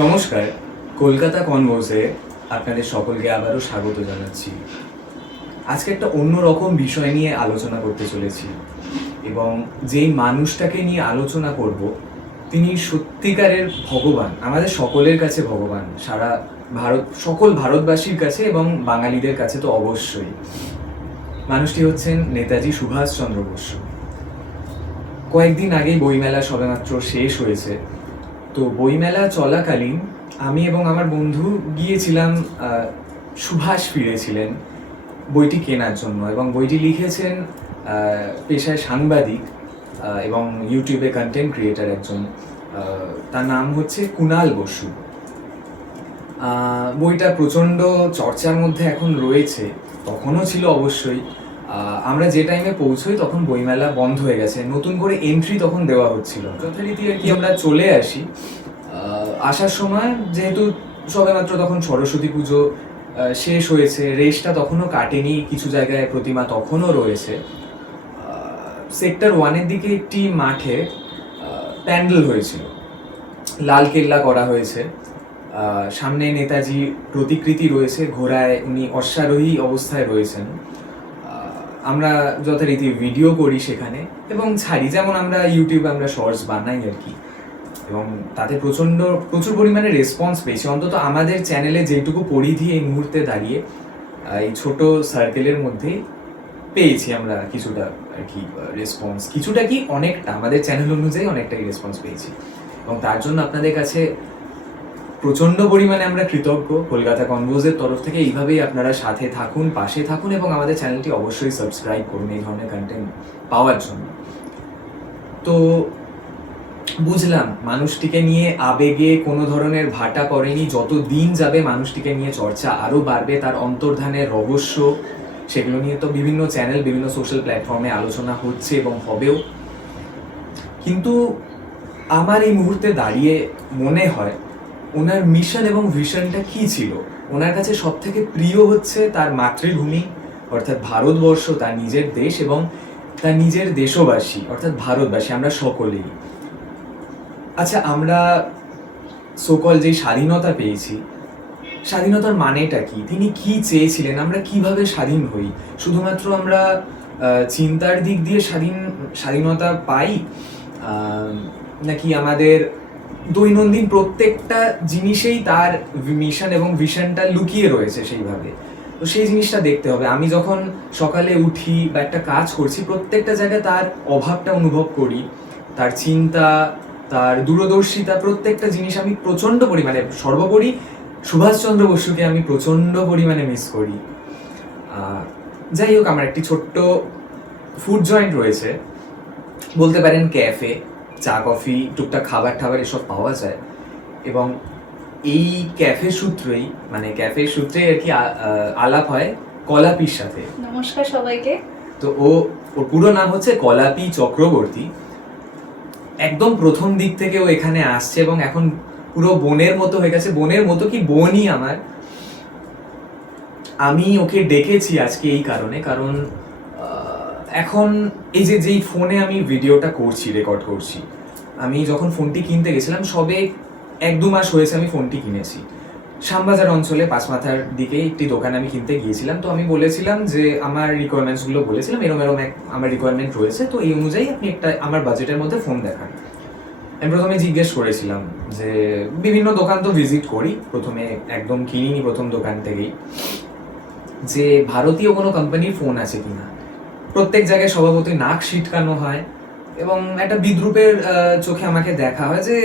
নমস্কার, কলকাতা কনভোসে আপনাদের সকলকে আবারও স্বাগত জানাচ্ছি। আজকে একটা অন্যরকম বিষয় নিয়ে আলোচনা করতে চলেছি এবং যেই মানুষটাকে নিয়ে আলোচনা করব তিনি সত্যিকারের ভগবান, আমাদের সকলের কাছে ভগবান, সারা সকল ভারতবাসীর কাছে এবং বাঙালিদের কাছে তো অবশ্যই। মানুষটি হচ্ছেন নেতাজি সুভাষচন্দ্র বসু। কয়েকদিন আগেই বইমেলা সবেমাত্র শেষ হয়েছে। তো বইমেলা চলাকালীন আমি এবং আমার বন্ধু গিয়েছিলাম, সুভাষ ফিরেছিলেন বইটি কেনার জন্য, এবং বইটি লিখেছেন পেশায় সাংবাদিক এবং ইউটিউবে কন্টেন্ট ক্রিয়েটার একজন, তার নাম হচ্ছে কুণাল বসু। বইটা প্রচণ্ড চর্চার মধ্যে এখন রয়েছে, তখনও ছিল অবশ্যই। আমরা যে টাইমে পৌঁছই তখন বইমেলা বন্ধ হয়ে গেছে, নতুন করে এন্ট্রি তখন দেওয়া হচ্ছিল। যথারীতি আর কি আমরা চলে আসি। আসার সময় যেহেতু সবেমাত্র তখন সরস্বতী পুজো শেষ হয়েছে, রেশটা তখনও কাটেনি, কিছু জায়গায় প্রতিমা তখনও রয়েছে। সেক্টর 1-এর দিকে একটি মাঠে প্যান্ডেল হয়েছিল, লাল কেল্লা করা হয়েছে, সামনে নেতাজি প্রতিকৃতি রয়েছে, ঘোড়ায় উনি অশ্বারোহী অবস্থায় রয়েছেন। আমরা যথারীতি ভিডিও করি সেখানে এবং ছাড়ি, যেমন আমরা ইউটিউবে আমরা শর্টস বানাই আর কি, এবং তাতে প্রচুর পরিমাণে রেসপন্স পেয়েছি। অন্তত আমাদের চ্যানেলে যেটুকু পরিধি এই মুহূর্তে দাঁড়িয়ে এই ছোট সার্কেলের মধ্যেই পেয়েছি আমরা কিছুটা আর কি রেসপন্স, কিছুটা কি অনেকটা, আমাদের চ্যানেল অনুযায়ী অনেকটাই রেসপন্স পেয়েছি, এবং তার জন্য আপনাদের কাছে প্রচণ্ড পরিমাণে আমরা কৃতজ্ঞ। কলকাতা কনভোজের তরফ থেকে এইভাবেই আপনারা সাথে থাকুন, পাশে থাকুন, এবং আমাদের চ্যানেলটি অবশ্যই সাবস্ক্রাইব করুন এই ধরনের কন্টেন্ট পাওয়ার জন্য। তো বুঝলাম মানুষটিকে নিয়ে আবেগে কোনো ধরনের ভাটা পড়েনি, যত দিন যাবে মানুষটিকে নিয়ে চর্চা আরও বাড়বে, তার অন্তর্ধানের রহস্য সেগুলো নিয়ে তো বিভিন্ন চ্যানেল, বিভিন্ন সোশ্যাল প্ল্যাটফর্মে আলোচনা হচ্ছে এবং হবেও। কিন্তু আমার এই মুহূর্তে দাঁড়িয়ে মনে হয় ওনার মিশন এবং ভিশনটা কী ছিল। ওনার কাছে সব থেকে প্রিয় হচ্ছে তার মাতৃভূমি অর্থাৎ ভারতবর্ষ, তার নিজের দেশ এবং তার নিজের দেশবাসী অর্থাৎ ভারতবাসী, আমরা সকলেই। আচ্ছা, আমরা সোকল যেই স্বাধীনতা পেয়েছি, স্বাধীনতার মানেটা কি, তিনি কি চেয়েছিলেন, আমরা কিভাবে স্বাধীন হই? শুধুমাত্র আমরা চিন্তার দিক দিয়ে স্বাধীনতা পাই, নাকি আমাদের দৈনন্দিন প্রত্যেকটা জিনিসেই তার মিশন এবং ভিশনটা লুকিয়ে রয়েছে সেইভাবে? তো সেই জিনিসটা দেখতে হবে। আমি যখন সকালে উঠি বা একটা কাজ করছি, প্রত্যেকটা জায়গায় তার অভাবটা অনুভব করি, তার চিন্তা, তার দূরদর্শিতা, প্রত্যেকটা জিনিস আমি প্রচণ্ড পরিমাণে, সর্বোপরি সুভাষচন্দ্র বসুকে আমি প্রচণ্ড পরিমাণে মিস করি। যাই হোক, আমার একটি ছোট্ট ফুড জয়েন্ট রয়েছে, বলতে পারেন ক্যাফে, চা কফি টুকটাক খাবার টাবার এসব পাওয়া যায়, এবং এই ক্যাফের সূত্রেই আর কি আলাপ হয় কলাপির সাথে। নমস্কার সবাইকে। তো ওর পুরো নাম হচ্ছে কলাপি চক্রবর্তী। একদম প্রথম দিক থেকে ও এখানে আসছে এবং এখন পুরো বোনের মতো হয়ে গেছে, বোনের মতো কি বোনই আমার। আমি ওকে ডেকেছি আজকে এই কারণে, কারণ এখন এই যেই ফোনে আমি ভিডিওটা করছি, রেকর্ড করছি, আমি যখন ফোনটি কিনতে গেছিলাম সবে 1-2 মাস হয়েছে আমি ফোনটি কিনেছি। শ্যামবাজার অঞ্চলে পাঁচমাথার দিকে একটি দোকানে আমি কিনতে গিয়েছিলাম। তো আমি বলেছিলাম যে আমার রিকোয়ারমেন্টসগুলো বলেছিলাম, এরম আমার রিকোয়ারমেন্ট রয়েছে, তো এই অনুযায়ী আপনি একটা আমার বাজেটের মধ্যে ফোন দেখান। আমি প্রথমে জিজ্ঞেস করেছিলাম যে বিভিন্ন দোকান তো ভিজিট করি, প্রথমে একদম কিনিনি প্রথম দোকান থেকেই, যে ভারতীয় কোনো কোম্পানির ফোন আছে কিনা। প্রত্যেক জায়গায় স্বভাবতই নাক সিটকানো হয় এবং একটা বিদ্রুপের চোখে আমাকে দেখা হয় যে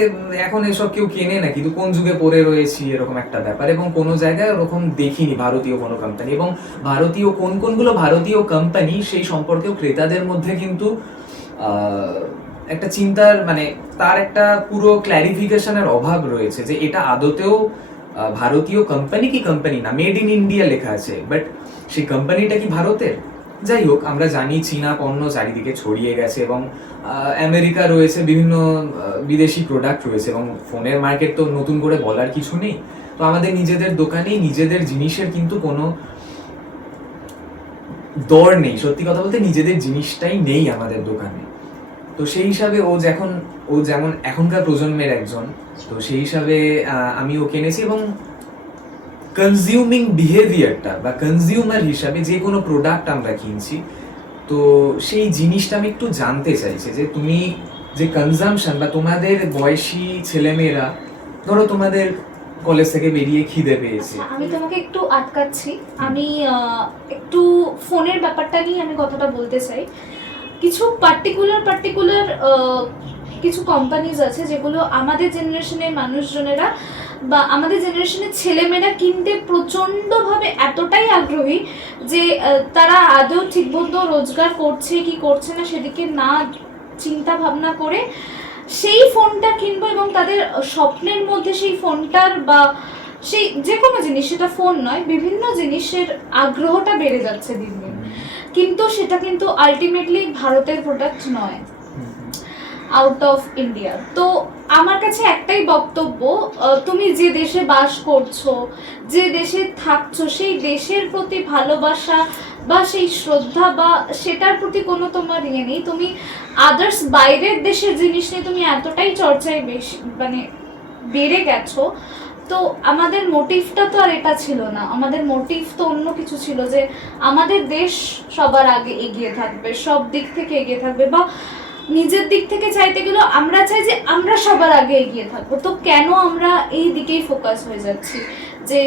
এখন এসব কেউ কেনে না, কিন্তু কোন যুগে পড়ে রয়েছি, এরকম একটা ব্যাপার। এবং কোনো জায়গায় ওরকম দেখিনি ভারতীয় কোনো কোম্পানি, এবং ভারতীয় কোনগুলো ভারতীয় কোম্পানি সেই সম্পর্কেও ক্রেতাদের মধ্যে কিন্তু একটা চিন্তার, মানে তার একটা পুরো ক্ল্যারিফিকেশনের অভাব রয়েছে যে এটা আদতেও ভারতীয় কোম্পানি কি কোম্পানি না, মেড ইন ইন্ডিয়া লেখা আছে, বাট সেই কোম্পানিটা কি ভারতের? যাই হোক, আমরা জানি চীনা পণ্য চারিদিকে ছড়িয়ে গেছে এবং আমেরিকা রয়েছে, বিভিন্ন বিদেশি প্রোডাক্ট রয়েছে, এবং ফোনের মার্কেট তো নতুন করে বলার কিছু নেই। তো আমাদের নিজেদের দোকানেই নিজেদের জিনিসের কিন্তু কোনো দর নেই, সত্যি কথা বলতে নিজেদের জিনিসটাই নেই আমাদের দোকানে। তো সেই হিসাবে ও যেমন এখনকার প্রজন্মের একজন, তো সেই হিসাবে আমি ওকে এনেছি। এবং কনজিউমিং বিহেভিয়ারটা বা কনজিউমার হিসাবে যে কোনো প্রোডাক্ট আমরা কিনছি, তো সেই জিনিসটা আমি একটু জানতে চাইছি যে তুমি যে কনজাম্পশন বা তোমাদের বয়সী ছেলেমেয়েরা, ধরো তোমাদের কলেজ থেকে বেরিয়ে খিদে পেয়েছে। আমি তোমাকে একটু আটকাচ্ছি, আমি একটু ফোনের ব্যাপারটা নিয়ে আমি কথাটা বলতে চাই। কিছু পার্টিকুলার কিছু কোম্পানিজ আছে যেগুলো আমাদের জেনারেশনের মানুষজনেরা বা আমাদের জেনারেশনের ছেলেমেয়েরা কিনতে প্রচণ্ডভাবে এতটাই আগ্রহী যে তারা আদৌ ঠিকমতো রোজগার করছে কি করছে না সেদিকে না চিন্তা ভাবনা করে সেই ফোনটা কিনবো, এবং তাদের স্বপ্নের মধ্যে সেই ফোনটার বা সেই যে কোনো জিনিস, সেটা ফোন নয়, বিভিন্ন জিনিসের আগ্রহটা বেড়ে যাচ্ছে দিন দিন। কিন্তু সেটা কিন্তু আলটিমেটলি ভারতের প্রোডাক্ট নয়, আউট অফ ইন্ডিয়া। তো আমার কাছে একটাই বক্তব্য, তুমি যে দেশে বাস করছো, যে দেশে থাকছো, সেই দেশের প্রতি ভালোবাসা বা সেই শ্রদ্ধা বা সেটার প্রতি কোনো তোমার ইয়ে নেই। তুমি আদার্স বাইরের দেশের জিনিস নিয়ে তুমি এতটাই চর্চায় বেশি মানে বেড়ে গেছো। তো আমাদের মোটিভটা তো আর এটা ছিল না, আমাদের মোটিভ তো অন্য কিছু ছিল, যে আমাদের দেশ সবার আগে এগিয়ে থাকবে, সব দিক থেকে এগিয়ে থাকবে, বা নিজের দিক থেকে চাইতে গেলেও আমরা চাই যে আমরা সবার আগে এগিয়ে থাকবো। তো কেন আমরা এই দিকেই ফোকাস হয়ে যাচ্ছি, যে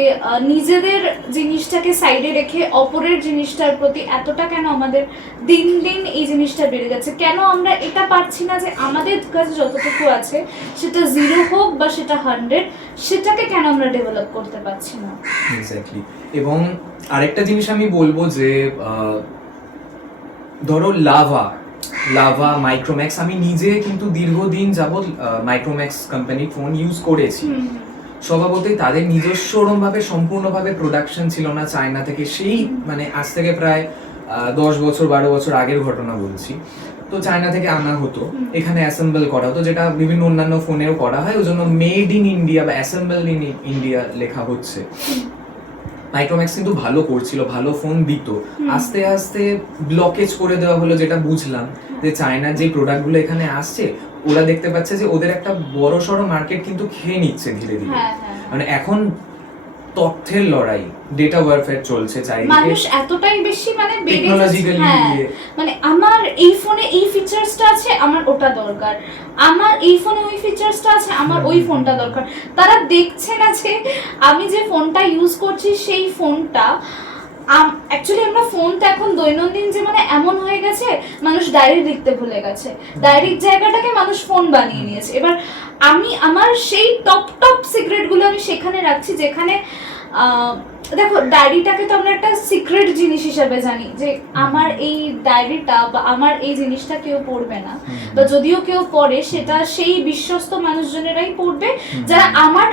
নিজেদের জিনিসটাকে সাইডে রেখে অপরের জিনিসটার প্রতি এতটা কেন আমাদের দিন দিন এই জিনিসটা বেড়ে যাচ্ছে? কেন আমরা এটা পারছি না যে আমাদের কাছে যতটুকু আছে সেটা 0 হোক বা সেটা 100, সেটাকে কেন আমরা ডেভেলপ করতে পারছি না? এক্স্যাক্টলি। এবং আরেকটা জিনিস আমি বলবো যে ধরো লাভা মাইক্রোম্যাক্স, আমি নিজে কিন্তু দীর্ঘদিন যাবৎ মাইক্রোম্যাক্স কোম্পানির ফোন ইউজ করেছি। স্বভাবতই তাদের নিজস্ব ওরমভাবে সম্পূর্ণভাবে প্রোডাকশন ছিল না চায়না থেকে, সেই মানে আজ থেকে প্রায় 10 বছর 12 বছর আগের ঘটনা বলছি। তো চায়না থেকে আনা হতো, এখানে অ্যাসেম্বল করা হতো, যেটা বিভিন্ন অন্যান্য ফোনেও করা হয়, ওই জন্য মেড ইন ইন্ডিয়া বা অ্যাসেম্বল ইন ইন্ডিয়া লেখা হচ্ছে। মাইক্রোম্যাক্স কিন্তু ভালো করছিল, ভালো ফোন দিত। আস্তে আস্তে ব্লকেজ করে দেওয়া হলো, যেটা বুঝলাম যে চায়নার যে প্রোডাক্টগুলো এখানে আসছে, ওরা দেখতে পাচ্ছে যে ওদের একটা বড় সড়ো মার্কেট কিন্তু খেয়ে নিচ্ছে ধীরে ধীরে। মানে এখন তথ্যের লড়াই, ডেটা ওয়ারফেয়ার চলছে চারিদিকে, মানুষ এতটাই বেশি মানে টেকনোলজিক্যালি, মানে আমার এই ফোনে এই ফিচারসটা আছে, আমার ওটা দরকার, আমার এই ফোনে ওই ফিচারসটা আছে, আমার ওই ফোনটা দরকার। তারা দেখছে না যে আমি যে ফোনটা ইউজ করছি সেই ফোনটা অ্যাকচুয়ালি আমরা ফোন তো এখন দৈনন্দিন যে মানে এমন হয়ে গেছে, মানুষ ডায়েরি লিখতে ভুলে গেছে, ডায়েরির জায়গাটাকে মানুষ ফোন বানিয়ে নিয়েছে। এবার আমি আমার সেই টপ সিক্রেটগুলো আমি সেখানে রাখছি, যেখানে দেখো ডায়েরিটাকে তো আমরা একটা সিক্রেট জিনিস হিসাবে জানি, যে আমার এই ডায়েরিটা বা আমার এই জিনিসটা কেউ পড়বে না, বা যদিও কেউ পড়ে সেটা সেই বিশ্বস্ত মানুষজনেরাই পড়বে যারা আমার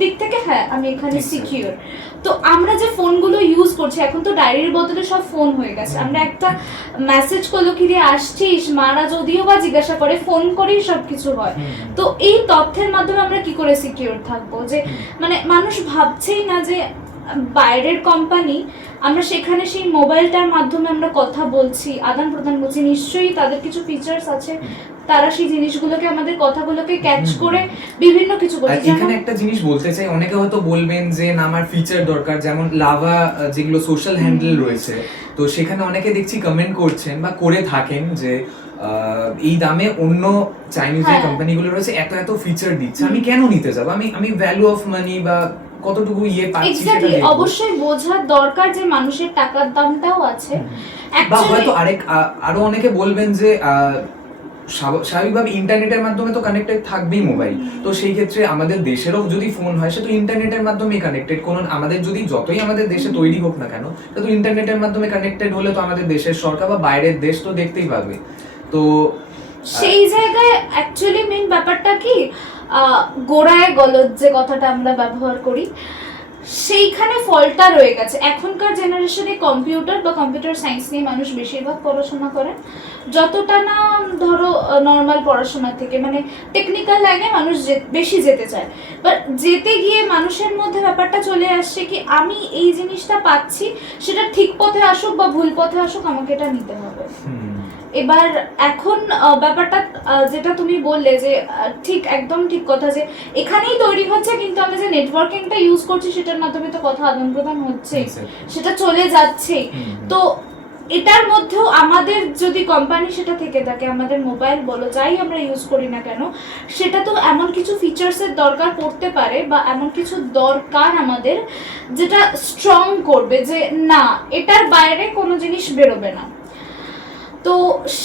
দিক থেকে হ্যাঁ আমি এখানে সিকিউর। তো আমরা যে ফোনগুলো ইউজ করছি এখন তো ডায়েরির বদলে সব ফোন হয়ে গেছে। আমরা একটা মেসেজ করলো কি রে আসছিস, মারা যদিও বা জিজ্ঞাসা করে, ফোন করেই সবকিছু হয়। তো এই তথ্যের মাধ্যমে আমরা কি করে সিকিউর থাকবো? যে মানে মানুষ ভাবছেই না যে বাইরের কোম্পানি, আমরা সেখানে সেই মোবাইলটার মাধ্যমে আমরা কথা বলছি, আদান প্রদান করছি, নিশ্চয়ই তাদের কিছু ফিচার্স আছে, তারা সেই জিনিসগুলোকে আমাদের কথাগুলোকে ক্যাচ করে বিভিন্ন কিছু করছে। এখানে একটা জিনিস বলতে চাই, অনেকে হয়তো বলবেন যে না আমার ফিচার দরকার, যেমন লাভা যেগুলো সোশ্যাল হ্যান্ডেল রয়েছে, তো সেখানে অনেকে দেখছি কমেন্ট করছেন বা করে থাকেন যে এই দামে অন্য চাইনিজ যে কোম্পানিগুলো রয়েছে এত এত ফিচার দিচ্ছে, আমি কেন নিতে যাব? আমি ভ্যালু অফ মানি বা কতটুকু ইয়ে পাচ্ছি সেটা দেখব। অবশ্যই বোঝার দরকার যে মানুষের টাকার দামটাও আছে। বা হয়তো আরো অনেকে বলবেন যে স্বাভাবিকভাবে ইন্টারনেটের মাধ্যমে তো কানেক্টেড থাকবেই মোবাইল, তো সেই ক্ষেত্রে আমাদের দেশেরও যদি ফোন হয় সে তো ইন্টারনেটের মাধ্যমেই কানেক্টেড। কোন আমাদের যদি যতই আমাদের দেশে তৈরি হোক না কেন, তো ইন্টারনেটের মাধ্যমে কানেক্টেড হলে তো আমাদের দেশের সরকার বা বাইরের দেশ তো দেখতেই পাবে। তো সেই জায়গায় অ্যাকচুয়ালি মেইন ব্যাপারটা কি, গোড়ায় গলদ যে কথাটা আমরা ব্যবহার করি, সেইখানে ফলটা রয়ে গেছে। এখনকার জেনারেশনে কম্পিউটার বা কম্পিউটার সায়েন্স নিয়ে মানুষ বেশিরভাগ পড়াশোনা করে, যতটা না ধরো নর্মাল পড়াশোনা থেকে, মানে টেকনিক্যাল লাইনে মানুষ বেশি যেতে চায়। বাট যেতে গিয়ে মানুষের মধ্যে ব্যাপারটা চলে আসছে কি আমি এই জিনিসটা পাচ্ছি, সেটা ঠিক পথে আসুক বা ভুল পথে আসুক আমাকে এটা নিতে হবে। এবার এখন ব্যাপারটা যেটা তুমি বললে যে ঠিক একদম ঠিক কথা, যে এখানেই তৈরি হচ্ছে, কিন্তু আমরা যে নেটওয়ার্কিংটা ইউজ করছি সেটার মাধ্যমে তো কথা আদান প্রদান হচ্ছে, সেটা চলে যাচ্ছে। তো এটার মধ্যেও আমাদের যদি কোম্পানি সেটা থেকে থাকে, আমাদের মোবাইল বলো যাই আমরা ইউজ করি না কেন, সেটা তো এমন কিছু ফিচার্সের দরকার পড়তে পারে বা এমন কিছু দরকার আমাদের যেটা স্ট্রং করবে যে না এটার বাইরে কোনো জিনিস বেরোবে না। তো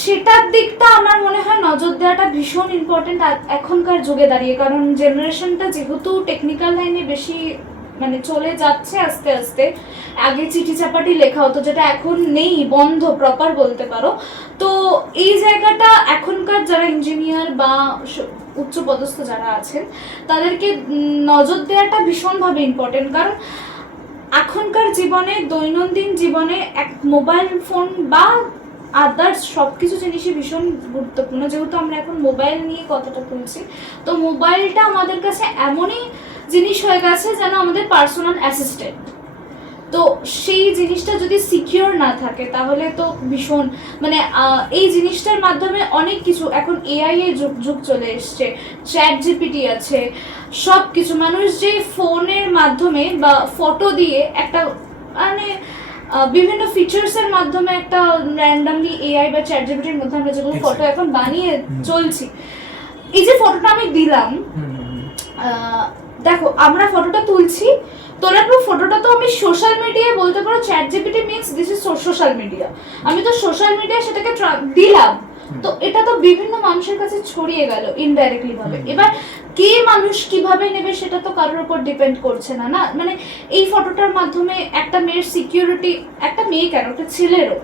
সেটার দিকটা আমার মনে হয় নজর দেওয়াটা ভীষণ ইম্পর্টেন্ট এখনকার যুগে দাঁড়িয়ে, কারণ জেনারেশনটা যেহেতু টেকনিক্যাল লাইনে বেশি মানে চলে যাচ্ছে আস্তে আস্তে। আগে চিঠি চাপাটি লেখা হতো, যেটা এখন নেই, বন্ধ প্রপার বলতে পারো। তো এই জায়গাটা এখনকার যারা ইঞ্জিনিয়ার বা উচ্চপদস্থ যারা আছেন তাদেরকে নজর দেওয়াটা ভীষণভাবে ইম্পর্টেন্ট, কারণ এখনকার জীবনে, দৈনন্দিন জীবনে এক মোবাইল ফোন বা আদার্স সব কিছু জিনিসই ভীষণ গুরুত্বপূর্ণ। যেহেতু আমরা এখন মোবাইল নিয়ে কথাটা বলছি, তো মোবাইলটা আমাদের কাছে এমনই জিনিস হয়ে গেছে যেন আমাদের পার্সোনাল অ্যাসিস্ট্যান্ট। তো সেই জিনিসটা যদি সিকিউর না থাকে তাহলে তো ভীষণ মানে এই জিনিসটার মাধ্যমে অনেক কিছু, এখন এআই এর যুগ চলে এসছে, চ্যাট জিপিটি আছে, সব কিছু মানুষ যে ফোনের মাধ্যমে বা ফটো দিয়ে একটা মানে বিভিন্ন ফিচার্সের মাধ্যমে একটা র্যান্ডামলি এআই বা চ্যাট জিপিটির মধ্যে আমরা যেগুলো ফটো এখন বানিয়ে চলছি, এই যে ফটোটা আমি দিলাম, দেখো আমরা ফটোটা তুলছি, তোলার পর ফটোটা তো আমি সোশ্যাল মিডিয়ায় বলতে পারো chat GPT means this is social media, আমি তো সোশ্যাল মিডিয়ায় সেটাকে দিলাম, তো এটা তো বিভিন্ন মানুষের কাছে ছড়িয়ে গেল ইনডাইরেক্টলি ভাবে। এবার কে মানুষ কিভাবে নেবে সেটা তো কারোর উপর ডিপেন্ড করছে না, না মানে এই ফটোটার মাধ্যমে একটা মেয়ের সিকিউরিটি, একটা মেয়ে কেন একটা ছেলেরও,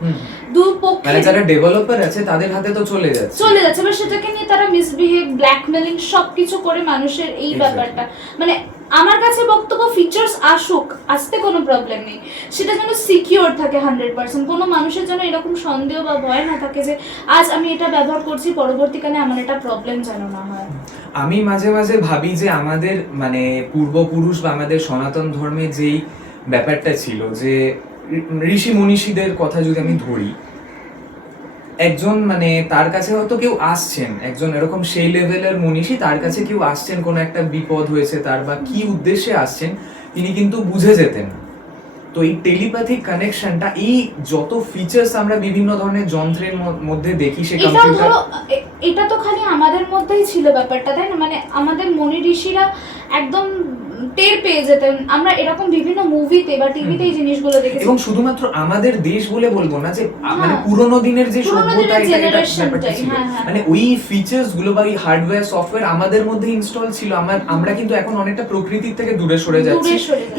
দুপক্ষে মানে যারা ডেভেলপার আছে তাদের হাতে তো চলে যাচ্ছে, এবার সেটাকে নিয়ে তারা মিসবিহেভ, ব্ল্যাকমেলিং সবকিছু করে মানুষের এই ব্যাপারটা, মানে আমার কাছে বক্তব্য ফিচার্স আসুক, আসতে কোনো প্রবলেম নেই, সেটা যেন সিকিউর থাকে 100%, কোনো মানুষের যেন এরকম সন্দেহ বা ভয় না থাকে যে আজ আমি এটা ব্যবহার করছি পরবর্তীকালে আমার এটা প্রবলেম যেন না হয়। আমি মাঝে মাঝে ভাবি যে আমাদের মানে পূর্বপুরুষ বা আমাদের সনাতন ধর্মে যেই ব্যাপারটা ছিল, যে ঋষি মনীষীদের কথা যদি আমি ধরি, একজন মানে তার কাছে হয়তো কেউ আসছেন, একজন এরকম সেই লেভেলের মনীষী, তার কাছে কেউ আসছেন, কোনো একটা বিপদ হয়েছে তার বা কি উদ্দেশ্যে আসছেন তিনি কিন্তু বুঝে যেতেন। তো এই টেলিপ্যাথিক কানেকশনটা, এই যত ফিচার্স আমরা বিভিন্ন ধরনের যন্ত্রের মধ্যে দেখি, সে কম্পিউটার, এটা তো খালি আমাদের মধ্যেই ছিল ব্যাপারটা, তাই না? মানে আমাদের মনি ঋষিরা একদম টের পেয়ে যেতেন, আমরা এরকম বিভিন্ন মুভিতে বা টিভিতে এই জিনিসগুলো দেখেছি। এবং শুধুমাত্র আমাদের দেশ বলে বলবো না, যে মানে পুরোনো দিনের যে সভ্যতা, এটা ছিল, মানে ওই ফিচার্স গুলো বা ওই হার্ডওয়্যার সফটওয়্যার আমাদের মধ্যে ইনস্টল ছিল। আমরা কিন্তু এখন অনেকটা প্রকৃতির থেকে দূরে সরে যাচ্ছি।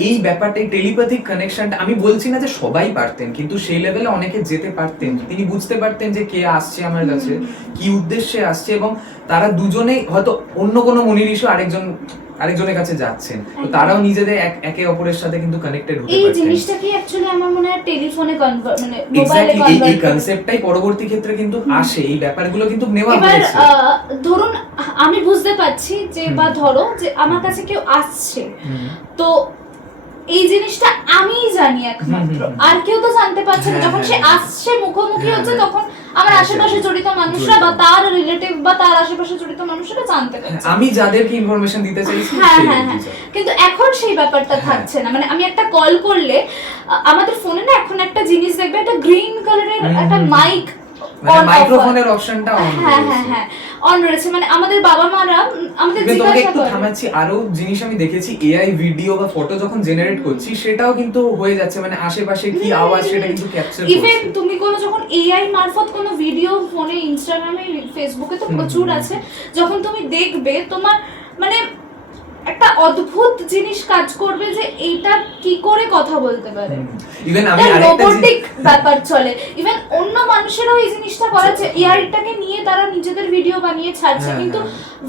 এই ব্যাপারটা, এই টেলিপ্যাথিক কানেকশনটা, আমি বলছি না যে সবাই পারতেন, কিন্তু সেই লেভেলে অনেকে যেতে পারতেন, তিনি বুঝতে পারতেন যে কে আসছে আমার কাছে, কি উদ্দেশ্যে আসছে, এবং তারা দুজনেই হয়তো অন্য কোনো মনি ঋষি আরেকজনের কাছে যাচ্ছেন, তো তারাও নিজেদের একে অপরের সাথে কিন্তু কানেক্টেড হতে পারছেন। এই জিনিসটা কি অ্যাকচুয়ালি আমার মনে হয় টেলিফোনে মানে মোবাইলে কনভার্ট, এই কনসেপ্টটাই পরবর্তী ক্ষেত্রে কিন্তু আসে, এই ব্যাপারগুলো কিন্তু নেওয়া হয়েছে। ধরুন আমি বুঝতে পারছি যে, বা ধরো যে আমার কাছে কেউ আসছে, তো এই জিনিসটা আমিই জানি একমাত্র, আর কেউ তো জানতে পারছে না। যখন সে আসছে, মুখোমুখি হচ্ছে, তখন আমার আশেপাশে জড়িত মানুষরা বা তার রিলেটিভ বা তার আশেপাশে জড়িত মানুষরা জানতে পারছে, আমি যাদেরকে ইনফরমেশন দিতে চাইছি। কিন্তু এখন সেই ব্যাপারটা থাকছে না। মানে আমি একটা কল করলে আমাদের ফোনে না এখন একটা জিনিস দেখবে, একটা গ্রিন কালারের একটা মাইক, মাইক্রোফোনের অপশনটা অন রয়েছে, অন রয়েছে। মানে আমাদের বাবা মারা আমাদের জিজ্ঞাসা করে, থামাচ্ছি, আরো জিনিস আমি দেখেছি, এআই ভিডিও বা ফটো যখন জেনারেট করছি, সেটাও কিন্তু হয়ে যাচ্ছে, মানে আশেপাশে কি আওয়াজ সেটা কিন্তু ক্যাপচার করছে। ইভেন তুমি যখন এআই মারফত কোনো ভিডিও ফোনে, ইনস্টাগ্রামে, ফেসবুকে তো প্রচুর আছে, যখন তুমি দেখবে তোমার মানে একটা অদ্ভুত জিনিস কাজ করবে যে এইটা কি করে কথা বলতে পারে। ইভেন আমি রোবোটিক ব্যাপার চলে, ইভেন অন্য মানুষেরও এই জিনিসটা করা যায়, এআইটাকে নিয়ে তারা নিজেদের ভিডিও বানিয়ে ছাড়ছে, কিন্তু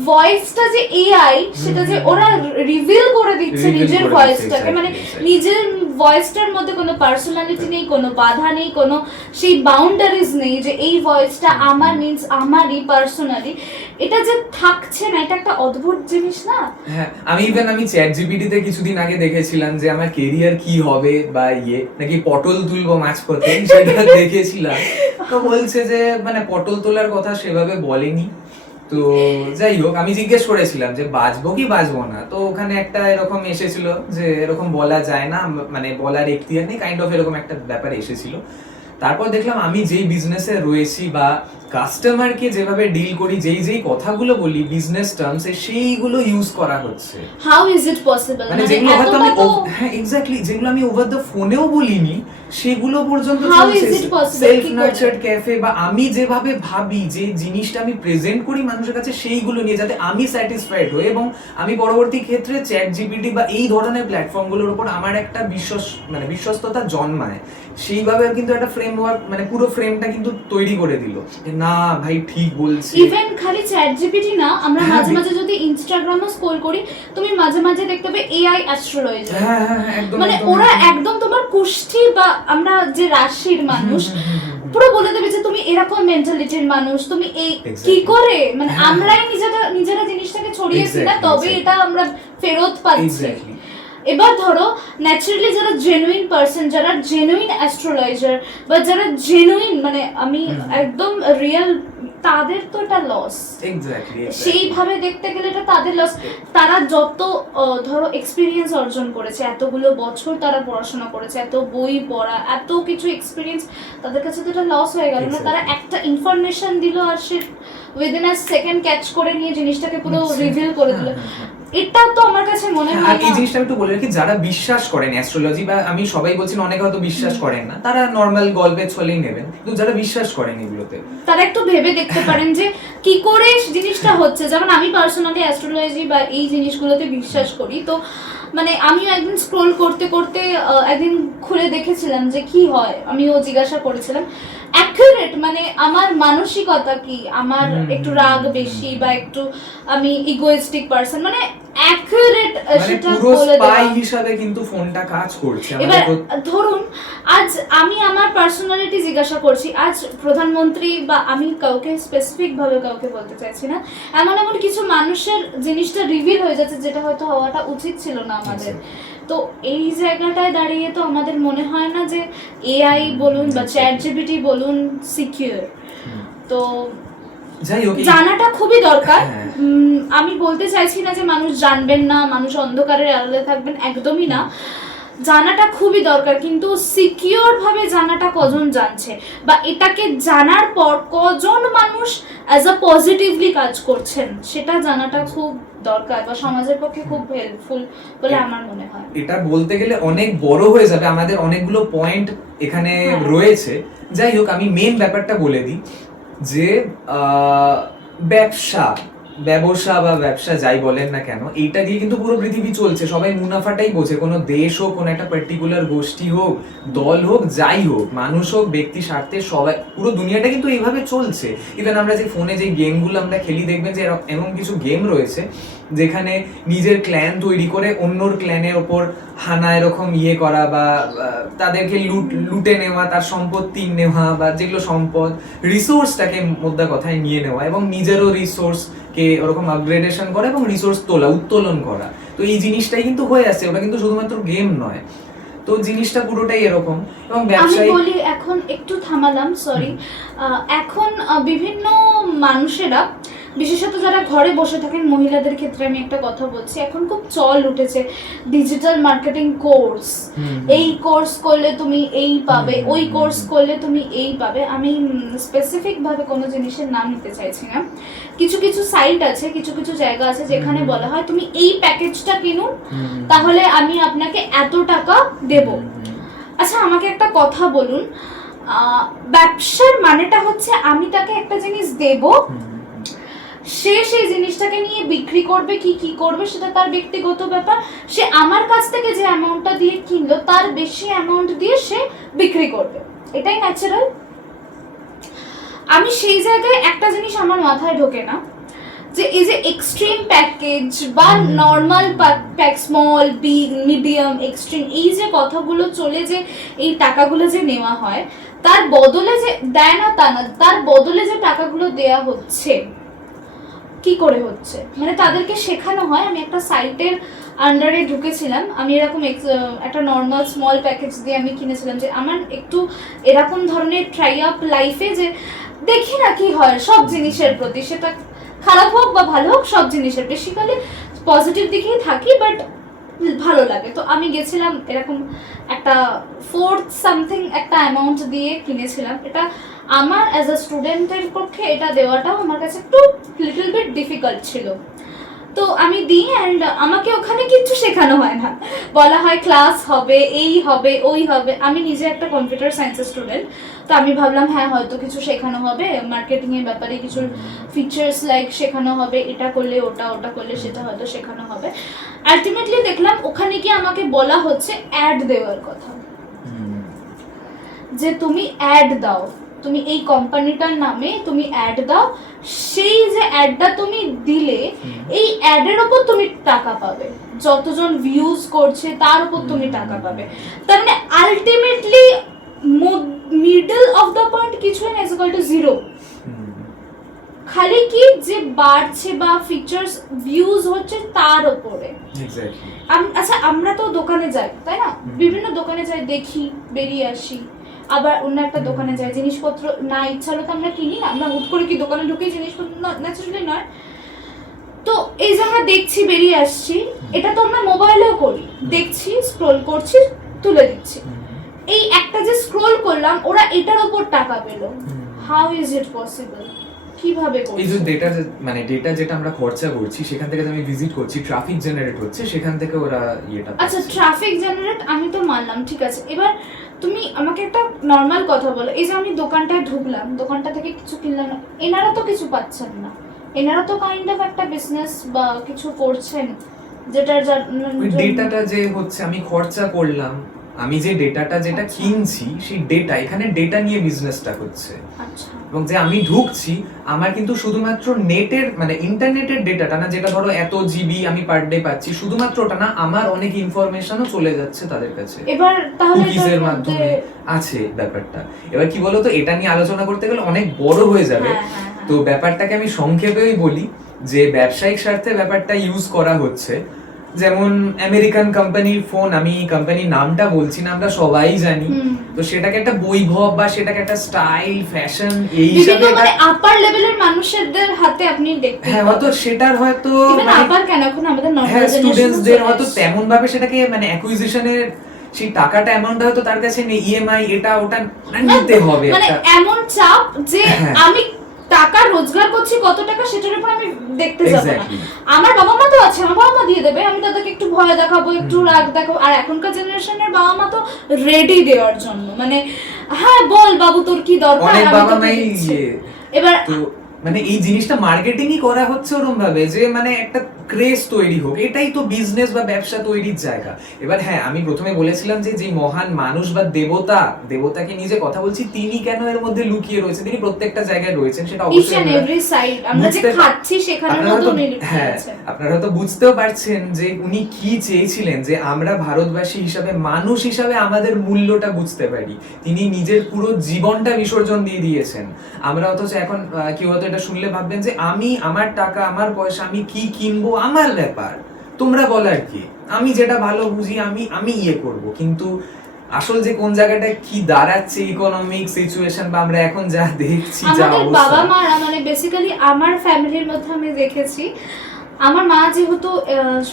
ভয়েসটা যে এআই, সেটা যে ওরা রিভিল করে দিচ্ছে নিজের ভয়েসটাকে, মানে নিজের ভয়েসটার মধ্যে কোনো পার্সোনালিটি নেই, কোনো বাধা নেই, কোনো সেই বাউন্ডারিজ নেই যে এই ভয়েসটা আমার মিন্স আমারই পার্সোনালি, এটা যে থাকছে না, এটা একটা অদ্ভুত জিনিস না? হ্যাঁ, আমি চ্যাট জিপিটিতে কিছুদিন আগে দেখেছিলাম যে আমার কেরিয়ার কি হবে বা নাকি পটল তুলবো মাঝপথে, সেটা দেখেছিলাম। তো বলছে যে মানে পটল তোলার কথা সেভাবে বলেনি। তো যাই হোক, আমি জিজ্ঞেস করেছিলাম যে বাজবো কি বাজবো না, তো ওখানে একটা এরকম এসেছিল যে এরকম বলা যায় না, মানে বলার এখতিয়ার নেই, কাইন্ড অফ এরকম একটা ব্যাপার এসেছিল। তারপর দেখলাম আমি যেই বিজনেসে রয়েছি বা কাস্টমারকে যেভাবে ডিল করি, যেই কথাগুলো বলি বিজনেস টার্মসে, সেইগুলো ইউজ করা হচ্ছে। How is it possible? মানে যেগুলো হয়তো আমি হ্যাঁ এক্স্যাক্টলি, যেগুলো আমি ওভার দ্য ফোনেও বলিনি সেগুলো পর্যন্ত চলছে। সেলফ নার্চার্ড ক্যাফে, বা আমি যেভাবে ভাবি, যে জিনিসটা আমি প্রেজেন্ট করি মানুষের কাছে, সেইগুলো নিয়ে যাতে আমি স্যাটিসফাইড হই, এবং আমি পরবর্তী ক্ষেত্রে চ্যাট জিপিটি বা এই ধরনের প্ল্যাটফর্মগুলোর উপর আমার একটা বিশ্বস্ততা জন্মায়, সেইভাবে কিন্তু একটা ফ্রেমওয়ার্ক, মানে পুরো ফ্রেমটা কিন্তু তৈরি করে দিল যে না ভাই ঠিক বলছি। ইভেন খালি চ্যাট জিপিটি না, আমরা মাঝে মাঝে যদি ইনস্টাগ্রামও স্ক্রল করি, তুমি মাঝে মাঝে দেখতে পাবে এআই অ্যাস্ট্রোলজার। হ্যাঁ হ্যাঁ একদম, মানে ওরা একদম তোমার কুষ্টি বা আমরা যে রাশির মানুষ, পুরো বলে দেবে যে তুমি এরকম মেন্টালিটির মানুষ, তুমি এই কি করে, মানে আমরাই নিজেরা জিনিসটাকে ছড়িয়েছি না, তবে এটা আমরা ফেরত পাচ্ছি। এবার ধরো ন্যাচারালি যারা জেনুইন পার্সন, যারা জেনুইন অ্যাস্ট্রোলজার বা যারা জেনুইন মানে আমি একদম রিয়েল, তাদের তো এটা লস। সেইভাবে দেখতে গেলে এটা তাদের লস। তারা যত ধরো এক্সপিরিয়েন্স অর্জন করেছে, এতগুলো বছর তারা পড়াশোনা করেছে, এত বই পড়া, এত কিছু এক্সপিরিয়েন্স, তাদের কাছে তো এটা লস হয়ে গেল না? তারা একটা ইনফরমেশন দিল আর সে উইদিন আ সেকেন্ড ক্যাচ করে নিয়ে জিনিসটাকে পুরো রিভিল করে দিল। এটা তো আমার কাছে মনে হয় না। এই জিনিসটা একটু বলে রাখি, যারা বিশ্বাস করেন অ্যাস্ট্রোলজি, বা আমি সবাই বলছি না, অনেকে হয়তো বিশ্বাস করেন না, তারা নরমাল গল্পে ছলেই নেবেন, কিন্তু যারা বিশ্বাস করেন এগুলোতে, তারা একটু ভেবে দেখতে পারেন যে কি করে জিনিসটা হচ্ছে। যেমন আমি পার্সোনালি অ্যাস্ট্রোলজি বা এই জিনিসগুলোতে বিশ্বাস করি, তো মানে আমিও একদিন স্ক্রোল করতে করতে একদিন খুলে দেখেছিলাম যে কি হয়, আমিও জিজ্ঞাসা করেছিলাম অ্যাকুরেট, মানে আমার মানসিকতা কি, আমার একটু রাগ বেশি বা একটু আমি ইগোইস্টিক পারসন, মানে অ্যাকুরেট সেটা বলে দেওয়া হিসাবে কিন্তু ফোনটা কাজ করছে। এবার ধরুন আজ আমি আমার পার্সোনালিটি জিজ্ঞাসা করছি, আজ প্রধানমন্ত্রী, বা আমি কাউকে স্পেসিফিক ভাবে কাউকে বলতে চাইছি না, এমন কিছু মানুষের জিনিসটা রিভিল হয়ে যাচ্ছে যেটা হয়তো হওয়াটা উচিত ছিল না আমাদের। তো এই জায়গাটায় দাঁড়িয়ে তো আমাদের মনে হয় না যে এআই বলুন বা চ্যাট জিপিটি বলুন সিকিউর। তো জানাটা খুবই দরকার। আমি বলতে চাইছি না যে মানুষ জানবেন না, মানুষ অন্ধকারের আড়ালে থাকবেন, একদমই না। জানাটা খুবই দরকার, কিন্তু সিকিউর ভাবে জানাটা কজন জানছে, বা এটাকে জানার পর কজন মানুষ অ্যাজ আ পজিটিভলি কাজ করছেন, সেটা জানাটা খুব দরকার বা সমাজের পক্ষে খুব হেল্পফুল বলে আমার মনে হয়। এটা বলতে গেলে অনেক বড় হয়ে যাবে, আমাদের অনেকগুলো পয়েন্ট এখানে রয়েছে। যাই হোক, আমি মেন ব্যাপারটা বলে দিই যে ব্যবসা বা ব্যবসা যাই বলেন না কেন, এইটা দিয়ে কিন্তু পুরো পৃথিবী চলছে। সবাই মুনাফাটাই বোঝে, কোনো দেশ হোক, কোনো একটা পার্টিকুলার গোষ্ঠী হোক, দল হোক, যাই হোক, মানুষ হোক, ব্যক্তি স্বার্থে, সবাই, পুরো দুনিয়াটা কিন্তু এইভাবে চলছে। ইভেন আমরা যে ফোনে যে গেমগুলো আমরা খেলি, দেখবেন যে এমন কিছু গেম রয়েছে যেখানে নিজের ক্ল্যান তৈরি করে অন্যর ক্ল্যানের ওপর হানা এরকম করা, বা তাদেরকে লুটে নেওয়া, তার সম্পত্তি নেওয়া, বা যেগুলো সম্পদ, রিসোর্সটাকে মোদ্দা কথায় নিয়ে নেওয়া, এবং নিজেরও রিসোর্সকে ওরকম আপগ্রেডেশন করা এবং রিসোর্স উত্তোলন করা। তো এই জিনিসটাই কিন্তু হয়ে আসছে, ওটা কিন্তু শুধুমাত্র গেম নয়। তো জিনিসটা পুরোটাই এরকম। এবং ব্যবসায়ী, আমি বলি এখন একটু থামালাম, সরি। এখন বিভিন্ন মানুষেরা, বিশেষত যারা ঘরে বসে থাকেন মহিলাদের ক্ষেত্রে আমি একটা কথা বলছি, এখন খুব চল উঠেছে ডিজিটাল মার্কেটিং কোর্স। এই কোর্স করলে তুমি এই পাবে, ওই কোর্স করলে তুমি এই পাবে। আমি স্পেসিফিক ভাবে কোনো জিনিসের নাম নিতে চাইছি না। কিছু কিছু সাইট আছে, কিছু কিছু জায়গা আছে যেখানে বলা হয় তুমি এই প্যাকেজটা কিনুন, তাহলে আমি আপনাকে এত টাকা দেব। আচ্ছা আমাকে একটা কথা বলুন, ব্যবসার মানেটা হচ্ছে আমি তাকে একটা জিনিস দেব, সে সেই জিনিসটাকে নিয়ে বিক্রি করবে, কি করবে সেটা তার ব্যক্তিগত ব্যাপার। সে আমার কাছ থেকে যে অ্যামাউন্টটা দিয়ে কিনলো তার বেশি অ্যামাউন্ট দিয়ে সে বিক্রি করবে, এটাই ন্যাচারাল। আমি সেই জায়গায় একটা জিনিস আমার মাথায় ঢোকে না যে এই যে এক্সট্রিম প্যাকেজ বা normal pack, small, big, medium, extreme, এই যে কথাগুলো চলে, যে এই টাকাগুলো যে নেওয়া হয়, তার বদলে যে দেয় না তা না, তার বদলে যে টাকাগুলো দেয়া হচ্ছে, কি করে হচ্ছে, মানে তাদেরকে শেখানো হয়। আমি একটা সাইটের আন্ডারে ঢুকেছিলাম, আমি এরকম একটা নর্মাল স্মল প্যাকেজ দিয়ে আমি কিনেছিলাম, যে আমার একটু এরকম ধরনের ট্রাই আপ লাইফে, যে দেখি না কি হয় সব জিনিসের প্রতি, সেটা খারাপ হোক বা ভালো হোক, সব জিনিসের বেসিক্যালি পজিটিভ দিকেই থাকি, বাট ভালো লাগে। তো আমি গেছিলাম এরকম একটা 4 সামথিং একটা অ্যামাউন্ট দিয়ে কিনেছিলাম। এটা আমার অ্যাজ আ স্টুডেন্টের পক্ষে এটা দেওয়াটাও আমার কাছে একটু লিটল বিট ডিফিকাল্ট ছিল। তো আমি দিই, অ্যান্ড আমাকে ওখানে কিচ্ছু শেখানো হয় না, বলা হয় ক্লাস হবে, এই হবে, ওই হবে। আমি নিজে একটা কম্পিউটার সায়েন্সের স্টুডেন্ট, তো আমি ভাবলাম হ্যাঁ হয়তো কিছু শেখানো হবে, মার্কেটিং এর ব্যাপারে কিছু ফিচার্স লাইক শেখানো হবে, এটা করলে ওটা, ওটা করলে সেটা হয়তো শেখানো হবে। আলটিমেটলি দেখলাম ওখানে গিয়ে আমাকে বলা হচ্ছে অ্যাড দেওয়ার কথা, যে তুমি অ্যাড দাও, তুমি এই কোম্পানিটার নামে তুমি অ্যাড দাও, সেই যে অ্যাডটা তুমি দিলে এই অ্যাডের উপর তুমি টাকা পাবে, যতজন ভিউজ করছে তার উপর তুমি টাকা পাবে। তার মানে ultimately middle of the point কিছু না, ইজ ইকুয়াল টু জিরো। খালি কি যে বাড়ছে বা ফিচার্স ভিউজ হচ্ছে তার উপরে। আচ্ছা, আমরা তো দোকানে যাই, তাই না? বিভিন্ন দোকানে যাই, দেখি, বেরিয়ে আসি, আবার অন্য একটা দোকানে যাই, জিনিসপত্র না ইচ্ছা হলো তো আমরা কিনি না, আমরা হুট করে কি দোকানে ঢুকে জিনিসপত্র ন্যাচারালি নয়। তো এই যে আমরা দেখছি, বেরিয়ে আসছি, এটা তো আমরা মোবাইলেও করি, দেখছি, স্ক্রোল করছি, তুলে দিচ্ছি। এই একটা যে স্ক্রোল করলাম, ওরা এটার উপর টাকা পেল। How is it possible? কিভাবে করছে? এই যে ডেটা, মানে ডেটা যেটা আমরা খরচা করছি, সেখান থেকে আমি ভিজিট করছি, ট্রাফিক জেনারেট হচ্ছে, সেখান থেকে ওরা ইয়েটা। আচ্ছা, ট্রাফিক জেনারেট আমি তো মানলাম, ঠিক আছে। এবার তুমি আমাকে একটা নর্মাল কথা বলো, এই যে আমি দোকানটায় ঢুকলাম, দোকানটা থেকে কিছু কিনলাম, এনারা তো কিছু পাচ্ছেন না, এনারা তো কাইন্ড অফ একটা বিজনেস বা কিছু করছেন, যেটার ওই ডেটাটা যে হচ্ছে আমি খরচা করলাম, আমি যে ডেটাটা যেটা কিনছি, সেই ডেটা, এখানে ডেটা নিয়ে বিজনেসটা হচ্ছে। আচ্ছা। এবং যে আমি ঢুকছি, আমার কিন্তু শুধুমাত্র নেটের, মানে ইন্টারনেটের ডেটাটা না, যেটা ধরো এত জিবি আমি পার ডে পাচ্ছি, শুধুমাত্র ওটা না, আমার অনেক ইনফরমেশনও চলে যাচ্ছে তাদের কাছে, এবার তাহলে কুকিজের মাধ্যমে আছে ব্যাপারটা। এবার কি বলতো, এটা নিয়ে আলোচনা করতে গেলে অনেক বড় হয়ে যাবে। তো ব্যাপারটাকে আমি সংক্ষেপেই বলি, যে ব্যবসায়িক স্বার্থে ব্যাপারটা ইউজ করা হচ্ছে। যেমন আমেরিকান কোম্পানির ফোন, আমি কোম্পানির নামটা বলছি না, আমরা সবাই জানি, তো সেটাকে একটা বৈভব বা সেটাকে একটা স্টাইল, ফ্যাশন, এই হিসাবে মানে আপার লেভেলের মানুষদের হাতে আপনি দেখতে, হ্যাঁ হয়তো সেটার হয়তো মানে আপার কেন, এখন আমাদের নরমাল স্টুডেন্টসদের হয়তো তেমন ভাবে সেটাকে মানে অ্যাকুইজিশনের সেই টাকাটা অ্যামাউন্ট হয়তো তার কাছে নেই, ইএমআই এটা ওটা নিতে হবে, মানে এমন চাপ যে আমি টাকা রোজগার করছি কত টাকা, সেটার উপর আমি দেখতে যাব না। আমার বাবা মা তো আছে, আমার বাবা মা দিয়ে দেবে, আমি তাদেরকে একটু ভয় দেখাবো, একটু রাগ দেখাবো। আর এখনকার জেনারেশনের বাবা মা তো রেডি দেওয়ার জন্য, মানে হ্যাঁ বল বাবু তোর কি দরকার, অনেক বাবা মাই এবার মানে এই জিনিসটা মার্কেটিংই করা হচ্ছে ওরকম ভাবে, যে মানে একটা ক্রেজ তৈরি হোক, এটাই তো বিজনেস বা ব্যবসা তৈরির জায়গা। এবার হ্যাঁ, আমি প্রথমে বলেছিলাম যে মহান মানুষ বা দেবতাকে নিয়ে যে কথা বলছি, তিনি কেন এর মধ্যে লুকিয়ে রয়েছেন, তিনি প্রত্যেকটা জায়গায় রয়েছেন, সেটা অবশ্যই এভরি সাইড আমরা যে খাচ্ছি সেখানে মতো উনি লুকিয়ে আছেন। আপনারা হয়তো বুঝতেও পারছেন যে উনি কি চেয়েছিলেন, যে আমরা ভারতবাসী হিসাবে, মানুষ হিসাবে আমাদের মূল্যটা বুঝতে পারি। তিনি নিজের পুরো জীবনটা বিসর্জন দিয়ে দিয়েছেন। আমরা অথচ এখন কি হয়তো এটা শুনলে ভাববেন যে আমি, আমার টাকা, আমার পয়সা, আমি কি কিনবো, আমার ব্যাপার, তোমরা বলার কি, আমি যেটা ভালো বুঝি আমি ইয়ে করব। কিন্তু আসল যে কোন জায়গাটা কি দাঁড়াচ্ছে, ইকোনমিক সিচুয়েশন বা আমরা এখন যা দেখছি, যা আমাদের অবস্থা, বাবা মারা, মানে বেসিক্যালি আমার ফ্যামিলির মধ্যে আমি দেখেছি, আমার মা যেহেতু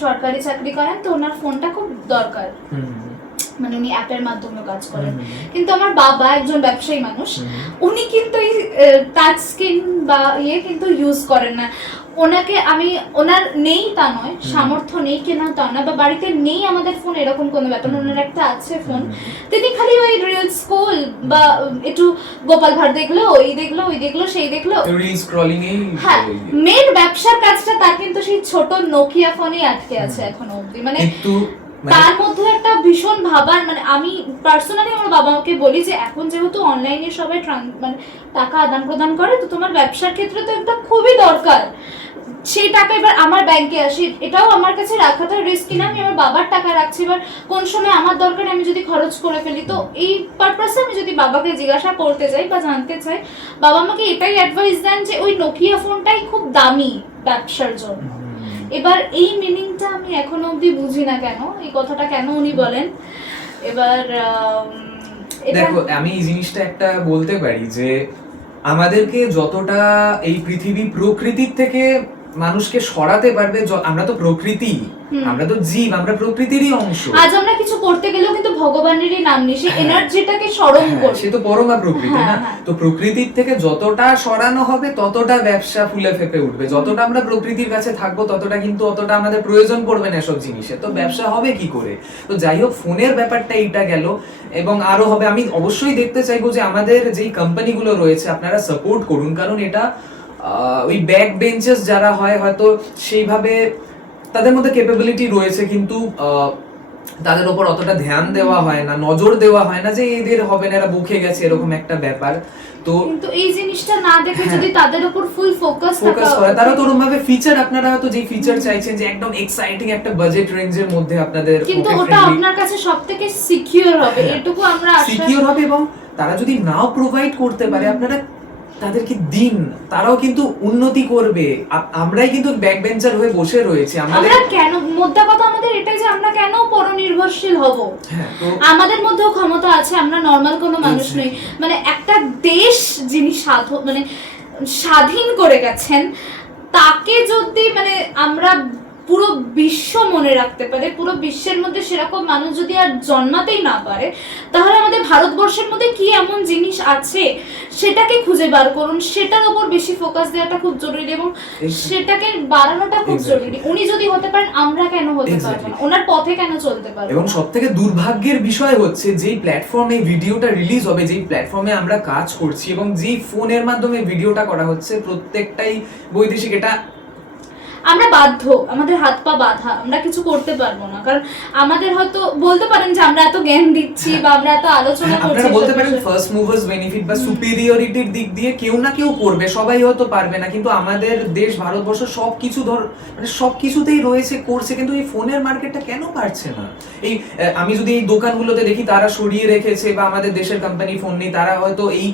সরকারি চাকরি করেন, তো ওনার ফোনটা খুব দরকার, মানে উনি অ্যাপের মাধ্যমে কাজ করেন। কিন্তু আমার বাবা একজন ব্যবসায়ী মানুষ, উনি কিন্তু এই টাচ স্ক্রিন বা কিন্তু ইউজ করেন না। ওনাকে আমি, ওনার নেই তা নয়, সামর্থ্য নেই কেনা তা না, বা বাড়িতে নেই আমাদের ফোন, এরকম কোনো ব্যাপার না। ওনার একটা আছে ফোন, তিনি খালি ওই রিলস স্ক্রল বা একটু গোপাল ভাঁড় দেখলো, ওই দেখলো, ওই দেখলো, সেই দেখলো, রিল স্ক্রলিং এই। হ্যাঁ, মেন ব্যবসার কাজটা তার কিন্তু সেই ছোট নোকিয়া ফোনেই আটকে আছে এখনো অবধি। মানে একটু তার মধ্যে একটা ভীষণ ভাবার, মানে আমি পার্সোনালি আমার বাবাকে বলি যে এখন যেহেতু অনলাইনে সবাই মানে টাকা আদান প্রদান করে, তো তোমার ব্যবসার ক্ষেত্রে তো একটা খুবই দরকার, সেই টাকা এবার আমার ব্যাংকে আসে, এটাও আমার কাছে রাখাটা রিস্কি না? আমি আমার বাবার টাকা রাখছি, এবার কোন সময় আমার দরকারে আমি যদি খরচ করে ফেলি, তো এই পারপাসে আমি যদি বাবাকে জিজ্ঞাসা করতে যাই বা জানতে চাই, বাবা আমাকে এটাই অ্যাডভাইস দেন যে ওই নোকিয়া ফোনটাই খুব দামি ব্যবসার জন্য। এবার এই মিনিংটা আমি এখনো অবধি বুঝি না কেন, এই কথাটা কেন উনি বলেন। এবার দেখো, আমি এই জিনিসটা একটা বলতে পারি যে আমাদেরকে যতটা এই পৃথিবী প্রকৃতির থেকে মানুষকে সরাতে পারবে, আমরা তো প্রকৃতি, আমরা তো জীব, আমরা প্রকৃতিরই অংশ। আজ আমরা কিছু করতে গেলেও কিন্তু ভগবানেরই নাম নিই, সেই এনার্জিটাকে স্মরণ করি, সে তো পরমা প্রকৃতি না? তো প্রকৃতির থেকে যতটা সরানো হবে ততটা ব্যবসা ফুলে ফেপে উঠবে, যতটা আমরা প্রকৃতির কাছে থাকবো ততটা কিন্তু অতটা আমাদের প্রয়োজন পড়বে না এসব জিনিসের, তো ব্যবসা হবে কি করে? তো যাই হোক, ফোনের ব্যাপারটা এইটা গেল, এবং আরো হবে। আমি অবশ্যই দেখতে চাইবো যে আমাদের যেই কোম্পানিগুলো রয়েছে আপনারা সাপোর্ট করুন, কারণ এটা ওই ব্যাক বেঞ্চেস যারা হয় হয়তো সেইভাবে তাদের মধ্যে ক্যাপাবিলিটি রয়েছে, কিন্তু তাদের উপর অতটা ধ্যান দেওয়া হয় না, নজর দেওয়া হয় না যে এদের হবে না, এরা বুকে গেছে, এরকম একটা ব্যাপার। তো কিন্তু এই জিনিসটা না দেখে যদি তাদের উপর ফুল ফোকাস করে, তারা তো ওরকম ভাবে ফিচার, আপনারা হয়তো যে ফিচার চাইছেন যে একদম এক্সাইটিং একটা বাজেট রেঞ্জের মধ্যে আপনাদের, কিন্তু ওটা আপনার কাছে সবথেকে সিকিউর হবে, এটুকু আমরা সিকিউর হবে। এবং তারা যদি নাও প্রোভাইড করতে পারে, আপনারা তাদেরকে দিন, তারাও কিন্তু উন্নতি করবে। আমরাই কিন্তু ব্যাক বেঞ্চার হয়ে বসে রয়েছে। আমরা কেন, মোদ্দা কথা আমাদের এটাই যে আমরা কেন পরনির্ভরশীল হব? আমাদের মধ্যেও ক্ষমতা আছে, আমরা নরমাল কোনো মানুষ নই। মানে একটা দেশ যিনি মানে স্বাধীন করে গেছেন, তাকে যদি মানে আমরা পুরো বিশ্ব মনে রাখতে পারে, পুরো বিশ্বের মধ্যে সেরকম মানুষ যদি আর জন্মাতেই না পারে, তাহলে আমাদের ভারতবর্ষের মধ্যে কি এমন জিনিস আছে সেটাকে খুঁজে বার করুন, সেটার উপর বেশি ফোকাস দেওয়াটা খুব জরুরি এবং সেটাকে বাড়ানোটা খুব জরুরি। উনি যদি হতে পারেন, আমরা কেন হতে পারবো না? ওনার পথে কেন চলতে পারবো? এবং সবথেকে দুর্ভাগ্যের বিষয় হচ্ছে যেই প্ল্যাটফর্মে ভিডিওটা রিলিজ হবে, যেই প্ল্যাটফর্মে আমরা কাজ করছি এবং যেই ফোনের মাধ্যমে ভিডিওটা করা হচ্ছে, প্রত্যেকটাই বৈদেশিক। এটা আমরা বাধ্য, আমাদের হাত পা বাঁধা, আমরা কিছু করতে পারবো না, কারণ আমাদের হয়তো বলতে পারেন যে আমরা এত জ্ঞান দিচ্ছি বা আমরা এত আলোচনা করছি, আপনারা বলতে পারেন ফার্স্ট মুভার্স বেনিফিট বা সুপিরিয়রিটির দিক দিয়ে কেউ না কেউ করবে, সবাই হয়তো পারবে না, কিন্তু আমাদের দেশ ভারতবর্ষ সবকিছু মানে সবকিছুতেই রয়েছে, করছে, কিন্তু এই ফোনের মার্কেটটা কেন পারছে না? এই আমি যদি এই দোকানগুলোতে দেখি তারা সরিয়ে রেখেছে, বা আমাদের দেশের কোম্পানি ফোন নেই, তারা হয়তো এই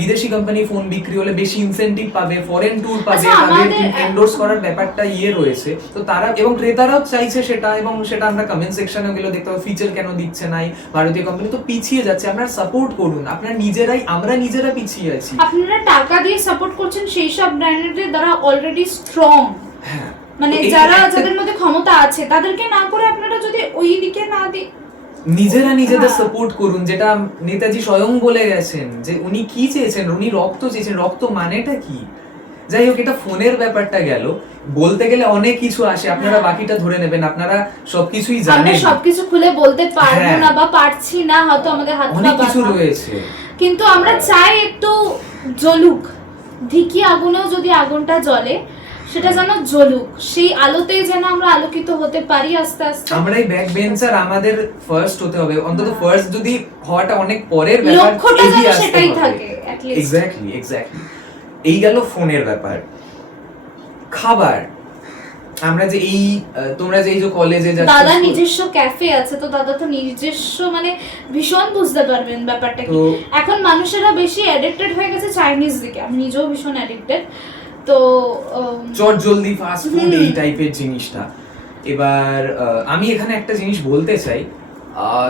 বিদেশি কোম্পানি ফোন বিক্রি হলে বেশি ইনসেন্টিভ পাবে, ফরেন ট্যুর পাবে, তাদের এন্ডোর্স করার ব্যাপারটা রয়েছে। তো তারা এবং ক্রেতারাও চাইছে সেটা, এবং সেটা আমরা কমেন্ট সেকশনে গেলে দেখতে পাবো, ফিচার কেন দিচ্ছে নাই ভারতীয় কোম্পানি, তো পিছিয়ে যাচ্ছে। আপনারা সাপোর্ট করুন, আপনারা নিজেরাই, আমরা নিজেরা পিছিয়ে আছি। আপনারা টাকা দিয়ে সাপোর্ট করছেন সেই সব ব্র্যান্ডের দ্বারা অলরেডি স্ট্রং, মানে যাদের মধ্যে ক্ষমতা আছে, তাদেরকে না করে আপনারা যদি ওই দিকে না দিয়ে নিজেরা নিজেদের সাপোর্ট করুন, যেটা নেতাজি স্বয়ং বলে গেছেন যে উনি কি চেয়েছেন, উনি রক্ত চেয়েছেন, রক্ত মানেটা কি? যাই হোক, এটা ফোনের ব্যাপারটা গেল, বলতে গেলে অনেক কিছু আসে, আপনারা বাকিটা ধরে নেবেন, আপনারা সবকিছুই জানেন, আমরা সবকিছু খুলে বলতে পারবো না বা পারছি না, হয়তো আমাদের হাত পা অনেক কিছু রয়েছে, কিন্তু আমরা চাই একটু জ্বলুক, ধিকি আগুনেও যদি আগুনটা জ্বলে, সেটা যেন জ্বলুক, সেই আলোতেই যেন আমরা আলোকিত হতে পারি আস্তে আস্তে। আমরাই ব্যাক বেঞ্চার, আমাদের ফার্স্ট হতে হবে, অন্তত ফার্স্ট যদি হওয়াটা অনেক পরের ব্যাপার, লক্ষ্যটা যেন সেটাই থাকে এটলিস্ট। এক্স্যাক্টলি। এই গেল ফোনের ব্যাপার। খাবার, আমরা যে এই তোমরা যে এই যে কলেজে যাচ্ছ, দাদা নিজস্ব ক্যাফে আছে, তো দাদা তো নিজস্ব মানে ভীষণ বুঝতে পারবেন ব্যাপারটা কি। এখন মানুষেরা বেশি অ্যাডিক্টেড হয়ে গেছে চাইনিজ দিকে, আমি নিজেও ভীষণ অ্যাডিক্টেড, তো চট জলদি ফাস্ট ফুড এই টাইপের জিনিসটা। এবার আমি এখানে একটা জিনিস বলতে চাই,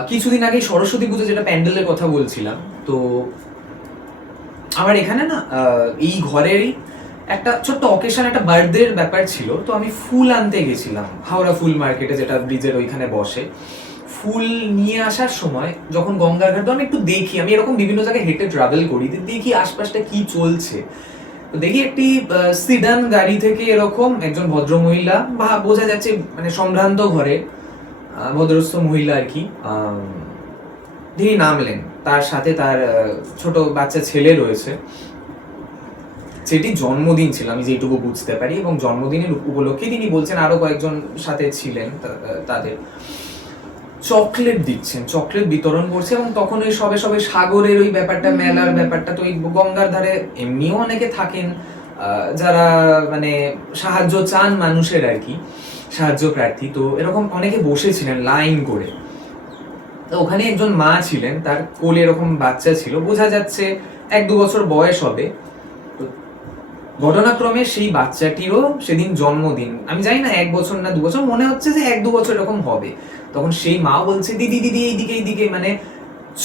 কিছুদিন আগে সরস্বতী পুজো, যেটা প্যান্ডেলের কথা বলছিলাম, তো আমার এখানে না এই ঘরেরই একটা ছোট্ট অকেশন, একটা বার্থডের ব্যাপার ছিল, তো আমি ফুল আনতে গেছিলাম হাওড়া ফুল মার্কেটে, যেটা ব্রিজের ওইখানে বসে। ফুল নিয়ে আসার সময় যখন গঙ্গার ঘাট, আমি একটু দেখি, আমি এরকম বিভিন্ন জায়গায় হেঁটে ট্রাভেল করি, দেখি আশপাশটা কি চলছে। তো দেখি একটি সিডান গাড়ি থেকে এরকম একজন ভদ্রমহিলা, বা বোঝা যাচ্ছে মানে সম্ভ্রান্ত ঘরে ভদ্রস্থ মহিলা আর কি, তিনি নামলেন, তার সাথে তার ছোট বাচ্চা ছেলে রয়েছে, সেটি জন্মদিন ছিল আমি যেটুকু বুঝতে পারি, এবং জন্মদিনের উপলক্ষে তিনি বলছেন আরো কয়েকজন সাথে ছিলেন, তাদের চকলেট দিচ্ছেন, চকলেট বিতরণ করছে। এবং তখন ওই সবে সবে সাগরের ওই ব্যাপারটা, মেলার ব্যাপারটা, তো ওই গঙ্গার ধারে এমনিও অনেকে থাকেন, যারা মানে সাহায্য চান মানুষের আর কি, সাহায্য প্রার্থী, তো এরকম অনেকে বসেছিলেন লাইন করে। তো ওখানে একজন মা ছিলেন, তার কোলে এরকম বাচ্চা ছিল, বোঝা যাচ্ছে 1-2 বছর বয়স হবে। তো ঘটনাক্রমে সেই বাচ্চাটিরও সেদিন জন্মদিন, আমি জানি না 1 বছর না 2 বছর, মনে হচ্ছে যে 1-2 বছর এরকম হবে। তখন সেই মা বলছে, দিদি দিদি এইদিকে এইদিকে, মানে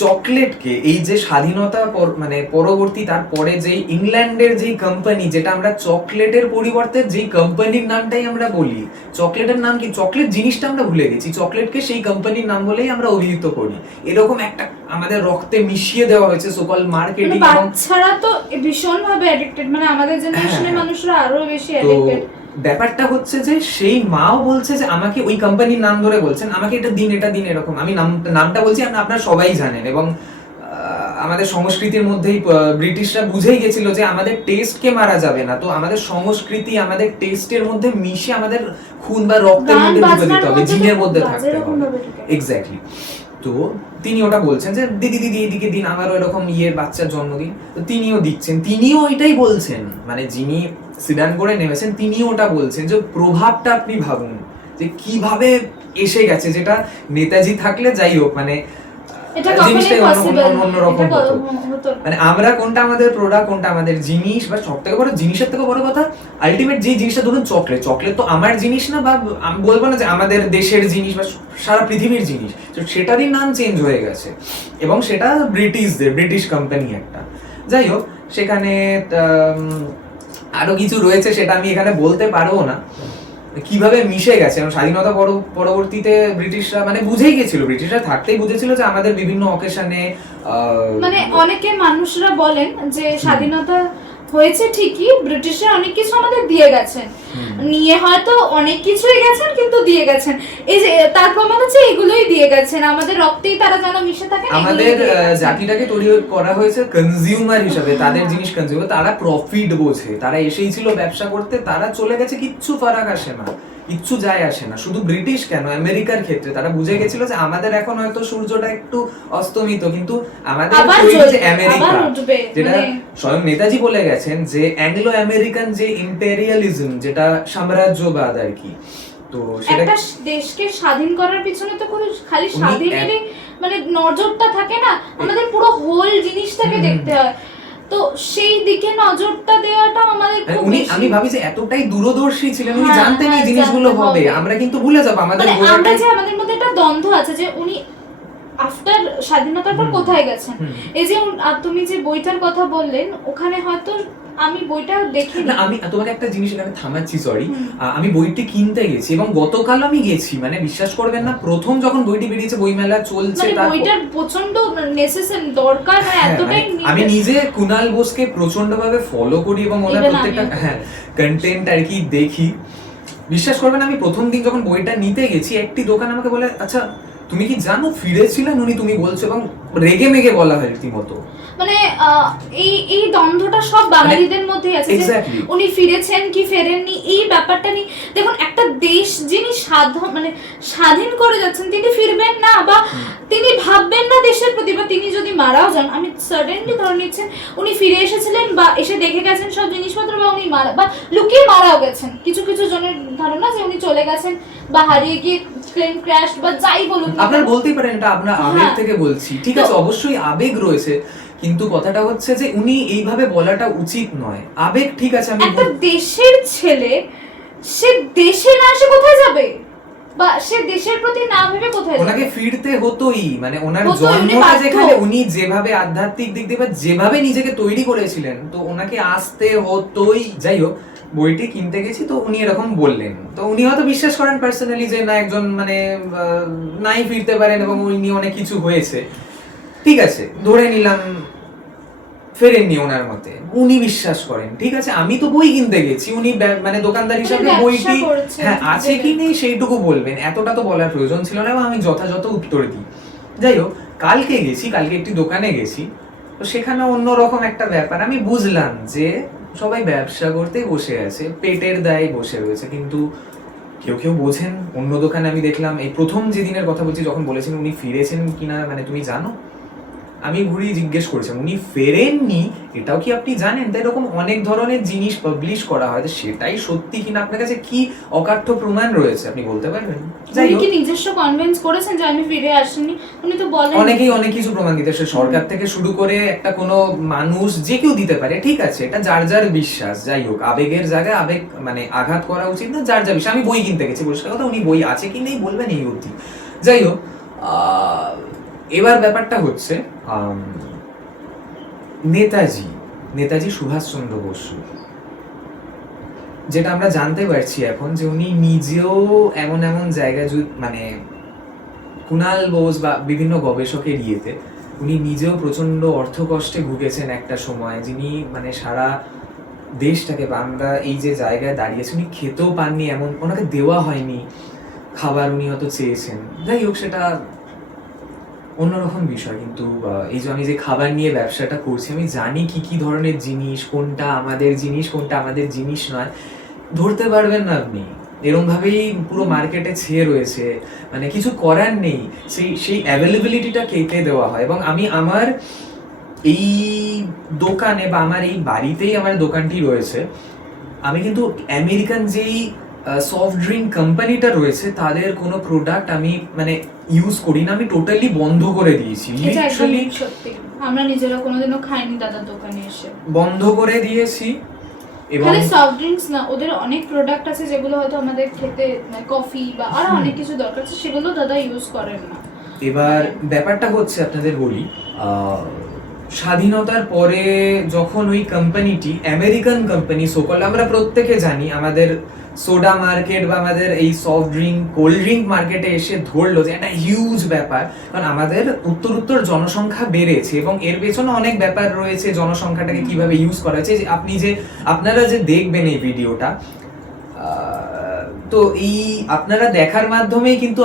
চকলেটকে, এই যে স্বাধীনতা মানে পরবর্তী তারপরে যে ইংল্যান্ডের যেই কোম্পানি, যেটা আমরা চকলেটের পরিবর্তে যেই কোম্পানির নামটাই আমরা বলি, চকলেটের নাম কি, চকলেট জিনিসটা আমরা ভুলে গেছি, চকলেটকে সেই কোম্পানির নাম বলেই আমরা অভিহিত করি। এরকম একটা আমাদের রক্তে মিশিয়ে দেওয়া হয়েছে সোকল মার্কেটিং। বাচ্চারা তো ভীষণ ভাবে অ্যাডিক্টেড, মানে আমাদের জেনারেশনের মানুষরা আরো বেশি অ্যাডিক্টেড। ব্যাপারটা হচ্ছে যে সেই মাও বলছে যে আমাকে ওই কোম্পানির নাম ধরে বলছেন, আমাকে এটা দিন এটা দিন এরকম, আমি নামটা বলছি, আপনারা সবাই জানেন। এবং আমাদের সংস্কৃতির মধ্যেই ব্রিটিশরা বুঝেই গেছিল যে আমাদের টেস্টকে মারা যাবে না, তো আমাদের সংস্কৃতি আমাদের টেস্টের মধ্যে মিশে আমাদের খুন বা রক্তের মধ্যে ঢুকে দিতে হবে, জিনের মধ্যে থাকতে হবে। এক্স্যাক্টলি। তো তিনি ওটা বলছেন যে দিদি দিদি এইদিকে দিন, আমারও এরকম বাচ্চার জন্মদিন, তো তিনিও দিচ্ছেন, তিনিও ওইটাই বলছেন, মানে যিনি সিডান করে নেমেছেন তিনিও ওটা বলছেন যে প্রভাবটা আপনি ভাবুন যে কিভাবে এসে গেছে, যেটা নেতাজি থাকলে যাই হোক মানে জিনিসটাই অন্যরকম হতো। মানে আমরা কোনটা আমাদের প্রোডাক্ট, কোনটা আমাদের জিনিস, বা সব থেকে বড় জিনিসের থেকে বড় কথা আলটিমেট যে জিনিসটা, ধরুন চকলেট, চকলেট তো আমার জিনিস না, বা আমি বলবো না যে আমাদের দেশের জিনিস বা সারা পৃথিবীর জিনিস, তো সেটারই নাম চেঞ্জ হয়ে গেছে, এবং সেটা ব্রিটিশ কোম্পানি একটা। যাই হোক, সেখানে আরো কিছু রয়েছে, সেটা আমি এখানে বলতে পারবো না কিভাবে মিশে গেছে। এবং স্বাধীনতা পরবর্তীতে ব্রিটিশরা মানে বুঝেই গেছিল, ব্রিটিশরা থাকতেই বুঝেছিল যে আমাদের বিভিন্ন অকেশনে মানে অনেকে মানুষরা বলেন যে স্বাধীনতা হয়েছে ঠিকই, ব্রিটিশরা অনেক কিছু আমাদের দিয়ে গেছেন, নিয়ে হয়তো অনেক কিছুই গেছেন কিন্তু দিয়ে গেছেন, এই যে তার প্রমাণ হচ্ছে এগুলোই দিয়ে গেছেন, আমাদের রক্তেই তারা যেন মিশে থাকে। আমাদের জাতিটাকে তৈরি করা হয়েছে কনজিউমার হিসাবে, তাদের জিনিস কনজিউমার, তারা প্রফিট বোঝে, তারা এসেই ছিল ব্যবসা করতে, তারা চলে গেছে, কিচ্ছু ফারাক আসে না, কিচ্ছু যায় আসে না। শুধু ব্রিটিশ কেন, আমেরিকার ক্ষেত্রে তারা বুঝে গেছিল যে আমাদের এখন হয়তো সূর্যটা একটু অস্তমিত, কিন্তু আমাদের আমেরিকা, যেটা স্বয়ং নেতাজি বলে গেছেন যে অ্যাংলো আমেরিকান যে ইম্পেরিয়ালিজম, যেটা সাম্রাজ্যবাদ আর কি, তো সেটা একটা দেশকে স্বাধীন করার পিছনে তো কোনো খালি স্বাধীনেরই মানে নজরটা থাকে না, আমাদের পুরো হোল জিনিসটাকে দেখতে হয়, তো সেই দিকে নজরটা দেওয়াটা আমাদের খুব বেশি। আমি ভাবি যে এতটাই দূরদর্শী ছিলেন, উনি জানতেন এই জিনিসগুলো হবে, আমরা কিন্তু ভুলে যাব। আমাদের আমাদের মধ্যে একটা দ্বন্দ্ব আছে যে উনি আফটার স্বাধীনতার পর কোথায় গেছেন। এই যে তুমি যে বইটার কথা বললেন, ওখানে হয়তো আমি বইটা দেখি না, আমি তোমাকে একটা জিনিস এখানে থামাচ্ছি, সরি, আমি বইটি কিনতে গেছি এবং গতকাল আমি গেছি, মানে বিশ্বাস করবেন না, প্রথম যখন বইটি বেরিয়েছে, বইমেলা চলছে, মানে বইটার প্রচন্ড নেসেসারি দরকার, মানে এতটাই আমি নিজে কুনাল বোসকে প্রচন্ড ভাবে ফলো করি এবং ওনার প্রত্যেকটা কন্টেন্ট আর কি দেখি। বিশ্বাস করবেন, আমি প্রথম দিন যখন বইটা নিতে গেছি, একটি দোকান আমাকে বলে, আচ্ছা তুমি কি জানো ফিরেছিলেন উনি, তুমি বলছো, এবং রেগে মেগে বলা হয় রীতিমতো। মানে এই দ্বন্দ্বটা সব বাঙালিদের মধ্যেই আছে, যে উনি ফিরেছেন কি ফেরেননি, এই ব্যাপারটা নিয়ে। দেখুন, একটা দেশ যিনি মানে স্বাধীন করে যাচ্ছেন, তিনি ফিরবেন না, বা তিনি ভাববেন না দেশের প্রতি, বা তিনি যদি মারাও যান, আমি সাডেনলি ধরে নিচ্ছেন উনি ফিরে এসেছিলেন বা এসে দেখে গেছেন সব জিনিসপত্র, বা উনি বা লুকিয়ে মারাও গেছেন। কিছু কিছু জনের ধারণা যে উনি চলে গেছেন বা হারিয়ে গিয়ে প্লেন ক্র্যাশ বা যাই বলুন, আপনারা বলতেই পারেন এটা আপনার আবেগ থেকে বলছি, ঠিক আছে, অবশ্যই আবেগ রয়েছে, কিন্তু কথাটা হচ্ছে যে উনি এইভাবে বলাটা উচিত নয়। আবেগ ঠিক আছে, আমি একটা দেশের ছেলে, সে দেশে না এসে কোথায় যাবে, বা সে দেশের প্রতি না ভেবে কোথায় যাবে? ওনাকে ফিরতে হতোই, মানে ওনার জন্মটা যেখানে, উনি যেভাবে আধ্যাত্মিক দিক দিয়ে বা যেভাবে নিজেকে তৈরি করেছিলেন, তো ওনাকে আসতে হতোই। যাই হোক, বইটি কিনতে গেছি, তো উনি এরকম বললেন, তো উনি হয়তো বিশ্বাস করেন পার্সোনালি যে না, একজন মানে নাই ফিরতে পারেন, এবং উনি অনেক কিছু হয়েছে, ঠিক আছে, ধরে নিলাম ফেরেননি ওনার মতে, উনি বিশ্বাস করেন, ঠিক আছে, আমি তো বই কিনতে গেছি, উনি মানে দোকানদার হিসাবে বইটি আছে কি নেই সেইটুকু বলবেন, এতটা তো বলার প্রয়োজন ছিল না, এবং আমি যথাযথ উত্তর দিই। যাই হোক, কালকে একটি দোকানে গেছি, তো সেখানে অন্যরকম একটা ব্যাপার, আমি বুঝলাম যে সবাই ব্যবসা করতে বসে আছে, পেটের দায়ে বসে রয়েছে, কিন্তু কেউ কেউ বোঝেন। অন্য দোকানে আমি দেখলাম, এই প্রথম যেদিনের কথা বলছি, যখন বলেছেন উনি ফিরেছেন কিনা, মানে তুমি জানো, আমি ঘুরিয়ে জিজ্ঞেস করেছিলাম উনি ফেরেননি, এটাও কি আপনি জানেন? তাই এরকম অনেক ধরনের জিনিস পাবলিশ করা হয়, সেটাই সত্যি কিনা আপনার কাছে কি অকাঠ্য প্রমাণ রয়েছে আপনি বলতে পারবেন? যাই উনি হোক, কি নিজস্ব কনভিন্স করেছেন যে আমি ফিরে আসিনি? উনি তো বলেন অনেকেই অনেক কিছু প্রমাণ দিতে, সে সরকার থেকে শুরু করে একটা কোনো মানুষ যে কেউ দিতে পারে, ঠিক আছে, এটা যার যার বিশ্বাস। যাই হোক, আবেগের জায়গায় আবেগ মানে আঘাত করা উচিত না, যার যার বিশ্বাস। আমি বই কিনতে গেছি, পরিষ্কার কথা, উনি বই আছে কি নেই বলবেন এই অবধি। যাই হোক, এবার ব্যাপারটা হচ্ছে নেতাজি সুভাষচন্দ্র বসু, যেটা আমরা জানতে পারছি এখন যে উনি নিজেও এমন এমন জায়গায় মানে কুণাল বোস বা বিভিন্ন গবেষকের ইয়েতে উনি নিজেও প্রচন্ড অর্থকষ্টে ভুগেছেন একটা সময়, যিনি মানে সারা দেশটাকে বা আমরা এই যে জায়গায় দাঁড়িয়েছি উনি খেতেও পাননি, এমন ওনাকে দেওয়া হয়নি খাবার, উনি হয়তো চেয়েছেন। যাই হোক, সেটা অন্যরকম বিষয়। কিন্তু এই যে আমি যে খাবার নিয়ে ব্যবসাটা করছি, আমি জানি কি কি ধরনের জিনিস, কোনটা আমাদের জিনিস কোনটা আমাদের জিনিস নয়, ধরতে পারবেন না আপনি। এরকম ভাবেই পুরো মার্কেটে ছেয়ে রয়েছে, মানে কিছু করার নেই। সেই অ্যাভেলেবিলিটিটা কেটে দেওয়া হয়। এবং আমি আমার এই দোকানে বা আমার এই বাড়িতেই আমার দোকানটি রয়েছে, আমি কিন্তু আমেরিকান যেই সফট ড্রিঙ্ক কোম্পানিটা রয়েছে তাদের কোনো প্রোডাক্ট আমি মানে ইউজ করি না, আমি টোটালি বন্ধ করে দিয়েছি। এটা একদম লিটারালি সত্যি, আমরা নিজেরা কোনোদিনও খাইনি দাদার দোকানে এসে, বন্ধ করে দিয়েছি। এবং খালি সফট ড্রিঙ্কস না, ওদের অনেক প্রোডাক্ট আছে যেগুলো হয়তো আমাদের খেতে, কফি বা আরো অনেক কিছু দরকার আছে, সেগুলো দাদা ইউজ করেন না। এবার ব্যাপারটা হচ্ছে আপনাদের বলি, স্বাধীনতার পরে যখন ওই কোম্পানিটি, আমেরিকান কোম্পানি সোকল, আমরা প্রত্যেকে জানি, আমাদের সোডা মার্কেট বা আমাদের এই সফট ড্রিঙ্ক কোল্ড ড্রিঙ্ক মার্কেটে এসে ধরলো যে একটা হিউজ ব্যাপার, কারণ আমাদের উত্তর জনসংখ্যা বেড়েছে এবং এর পেছনে অনেক ব্যাপার রয়েছে, জনসংখ্যাটাকে কিভাবে ইউজ করা হয়েছে। আপনারা যে দেখবেন এই ভিডিওটা, তো এই আপনারা দেখার মাধ্যমেই কিন্তু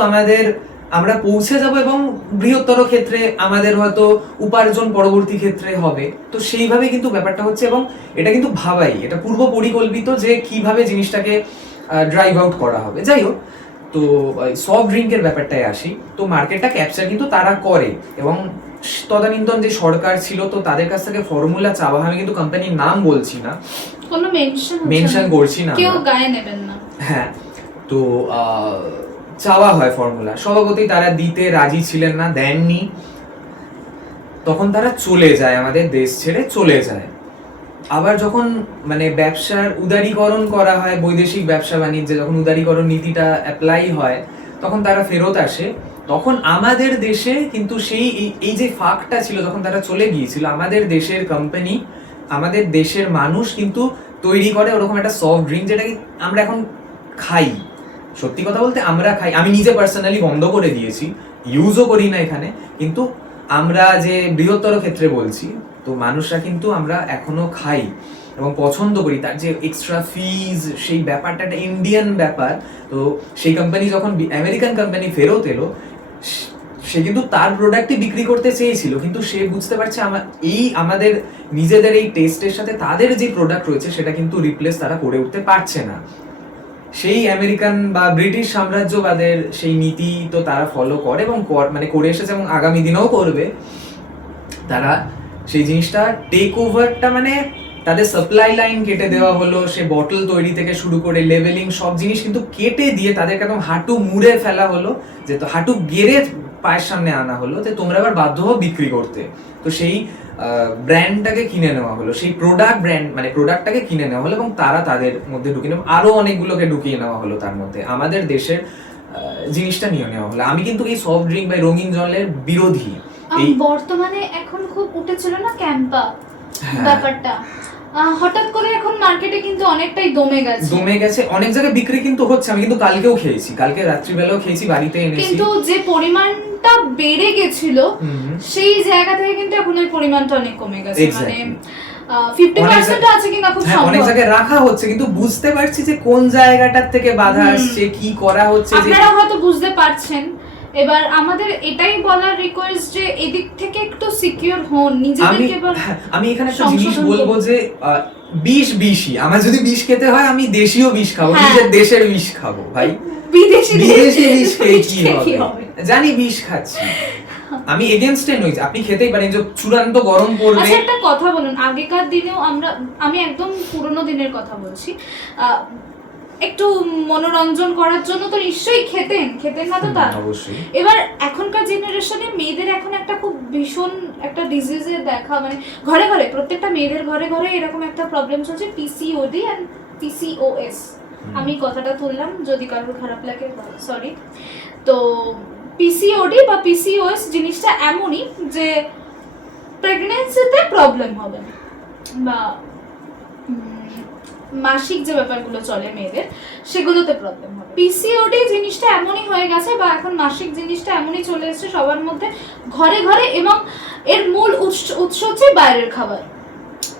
আমরা পৌঁছে যাব এবং বৃহত্তর ক্ষেত্রে আমাদের হয়তো উপার্জন পরবর্তী ক্ষেত্রে হবে। তো সেইভাবে কিন্তু ব্যাপারটা হচ্ছে, এবং এটা কিন্তু ভাবাই, এটা পূর্ব পরিকল্পিত যে কিভাবে জিনিসটাকে ড্রাইভ আউট করা হবে। যাই হোক, তো সফট ড্রিঙ্কের ব্যাপারটায় আসি। তো মার্কেটটা ক্যাপচার কিন্তু তারা করে, এবং তদানীন্তন যে সরকার ছিল তো তাদের কাছ থেকে ফর্মুলা চাওয়া হয়। আমি কিন্তু কোম্পানির নাম বলছি না, কোনো মেনশন করছি না, কেউ গায়ে নেবেন না। হ্যাঁ, তো চাওয়া হয় ফর্মুলা, স্বভাবতই তারা দিতে রাজি ছিলেন না, দেননি। তখন তারা চলে যায়, আমাদের দেশ ছেড়ে চলে যায়। আবার যখন মানে ব্যবসার উদারীকরণ করা হয়, বৈদেশিক ব্যবসা বাণিজ্যে যখন উদারীকরণ নীতিটা অ্যাপ্লাই হয়, তখন তারা ফেরত আসে। তখন আমাদের দেশে কিন্তু এই যে ফাঁকটা ছিল, যখন তারা চলে গিয়েছিল, আমাদের দেশের কোম্পানি, আমাদের দেশের মানুষ কিন্তু তৈরি করে ওরকম একটা সফট ড্রিঙ্ক, যেটা আমরা এখন খাই। সত্যি কথা বলতে আমরা খাই, আমি নিজে পার্সোনালি বন্ধ করে দিয়েছি, ইউজও করি না এখানে, কিন্তু আমরা যে বৃহত্তর ক্ষেত্রে বলছি, তো মানুষরা কিন্তু আমরা এখনো খাই এবং পছন্দ করি। তার যে এক্সট্রা ফিজ, সেই ব্যাপারটা একটা ইন্ডিয়ান ব্যাপার। তো সেই কোম্পানি যখন আমেরিকান কোম্পানি ফেরত এলো, সে কিন্তু তার প্রোডাক্টই বিক্রি করতে চেয়েছিল, কিন্তু সে বুঝতে পারছে আমাদের নিজেদের এই টেস্টের সাথে তাদের যে প্রোডাক্ট রয়েছে সেটা কিন্তু রিপ্লেস তারা করে উঠতে পারছে না। সেই আমেরিকান বা ব্রিটিশ সাম্রাজ্যবাদের সেই নীতি তো তারা ফলো করে এবং মানে করে এসেছে এবং আগামী দিনেও করবে। তারা সেই জিনিসটা টেক ওভারটা, মানে তাদের সাপ্লাই লাইন কেটে দেওয়া হলো, সে বটল তৈরি থেকে শুরু করে লেভেলিং সব জিনিস কিন্তু কেটে দিয়ে তাদেরকে একদম হাঁটু মুড়ে ফেলা হলো, যে তো হাঁটু গেড়ে পায়ের সামনে আনা হলো যে তোমরা আবার বাধ্য হও বিক্রি করতে। তো সেই ব্র্যান্ডটাকে কিনে নেওয়া হলো, সেই প্রোডাক্টটাকে কিনে নেওয়া হলো এবং তারা তাদের মধ্যে ঢুকিয়ে নেওয়া, আরো অনেকগুলোকে ঢুকিয়ে নেওয়া হলো, তার মধ্যে আমাদের দেশের জিনিসটা নিয়ে নেওয়া হলো। আমি কিন্তু এই সফট ড্রিঙ্ক বা রঙিন জলের বিরোধী। বর্তমানে এখন খুব উঠেছিল না ক্যাম্পা ব্যাপারটা, হঠাৎ করে এখন মার্কেটে কিন্তু অনেকটাই দমে গেছে, অনেক জায়গায় বিক্রি কিন্তু হচ্ছে। আমি কিন্তু কালকেও খেয়েছি, কালকে রাত্রিবেলাও খেয়েছি, বাড়িতে এনেছি। কিন্তু যে পরিমাণটা বেড়ে গেছিল সেই জায়গা থেকে কিন্তু এখন ওই পরিমাণটা অনেক কমে গেছে, মানে 50% আছে কিনা খুব সম্ভব। অনেক জায়গায় রাখা হচ্ছে, কিন্তু বুঝতে পারছি যে কোন জায়গাটার থেকে বাধা আসছে, কি করা হচ্ছে। আপনারা হয়তো বুঝতে পারছেন। এবার আমাদের এটাই বলার রিকোয়েস্ট যে এদিক থেকে একটু সিকিউর হন নিজেদেরকে। আমি এখানে একটা জিনিস বলবো যে বিষই, আমার যদি বিষ খেতে হয় আমি দেশীয় বিষ খাবো, নিজের দেশের বিষ খাবো ভাই। বিদেশি বিষ খেয়ে কি হবে? জানি বিষ খাচ্ছি, আমি এগেইনস্টে নই, আপনি খেতেই পারেন, যে চূড়ান্ত গরম পড়বে। আচ্ছা একটা কথা বলুন, আগেকার দিনেও আমি একদম পুরোনো দিনের কথা বলছি, একটু মনোরঞ্জন করার জন্য তো নিশ্চয়ই খেতেন না তো তা? অবশ্যই। এবার এখনকার জেনারেশনে মেয়েদের এখন একটা খুব ভীষণ একটা ডিজিজের দেখা, মানে ঘরে ঘরে প্রত্যেকটা মেয়েদের ঘরে ঘরে এরকম একটা প্রবলেম চলছে, পিসিওডি এন্ড পিসিওএস। আমি কথাটা তুললাম, যদি কারোর খারাপ লাগে সরি। তো পিসিওডি বা পিসিওএস জিনিসটা এমনই যে প্রেগন্যান্সিতে প্রবলেম হবে না, বা মাসিক যে ব্যাপারগুলো চলে মেয়েদের সেগুলোতে প্রবলেম হবে। পিসিওডি জিনিসটা এমনই হয়ে গেছে, বা এখন মাসিক জিনিসটা এমনই চলে এসেছে সবার মধ্যে ঘরে ঘরে, এবং এর মূল উৎস হচ্ছে বাইরের খাবার।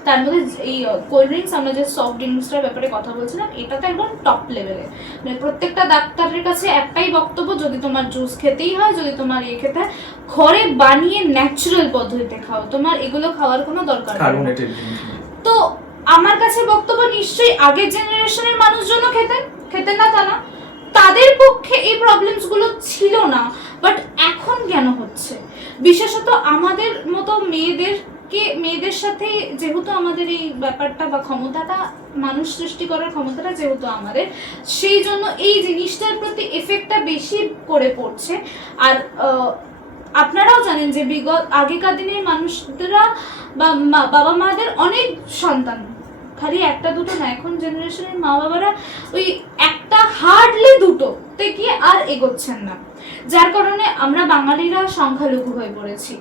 তার মধ্যে এই কোল্ড ড্রিঙ্কস, আমরা যে সফট ড্রিঙ্কসটার ব্যাপারে কথা বলছিলাম, এটা তো একদম টপ লেভেলে। মানে প্রত্যেকটা ডাক্তারের কাছে একটাই বক্তব্য, যদি তোমার জুস খেতেই হয়, যদি তোমার ইয়ে খেতে হয়, ঘরে বানিয়ে ন্যাচারাল পদ্ধতিতে খাও, তোমার এগুলো খাওয়ার কোনো দরকার নেই। তো আমার কাছে বক্তব্য, নিশ্চয়ই আগের জেনারেশনের মানুষজনও খেতেন না তা না, তাদের পক্ষে এই প্রবলেমস গুলো ছিল না, বাট এখন কেন হচ্ছে? বিশেষত আমাদের মতো মেয়েদের সাথে যেহেতু আমাদের এই ব্যাপারটা বা ক্ষমতাটা, মানুষ সৃষ্টি করার ক্ষমতাটা যেহেতু আমাদের, সেই জন্য এই জিনিসটার প্রতি এফেক্টটা বেশি করে পড়ছে। আর আপনারাও জানেন যে আগেকার দিনের মানুষরা বা বাবা মাদের অনেক সন্তান, খালি একটা দুটো না, এখন জেনারেশনের মা বাবারা ওই একটা হার্ডলি দুটোতে গিয়ে আর এগোচ্ছেন না, যার কারণে আমরা বাঙালিরা সংখ্যালঘু হয়ে পড়েছি।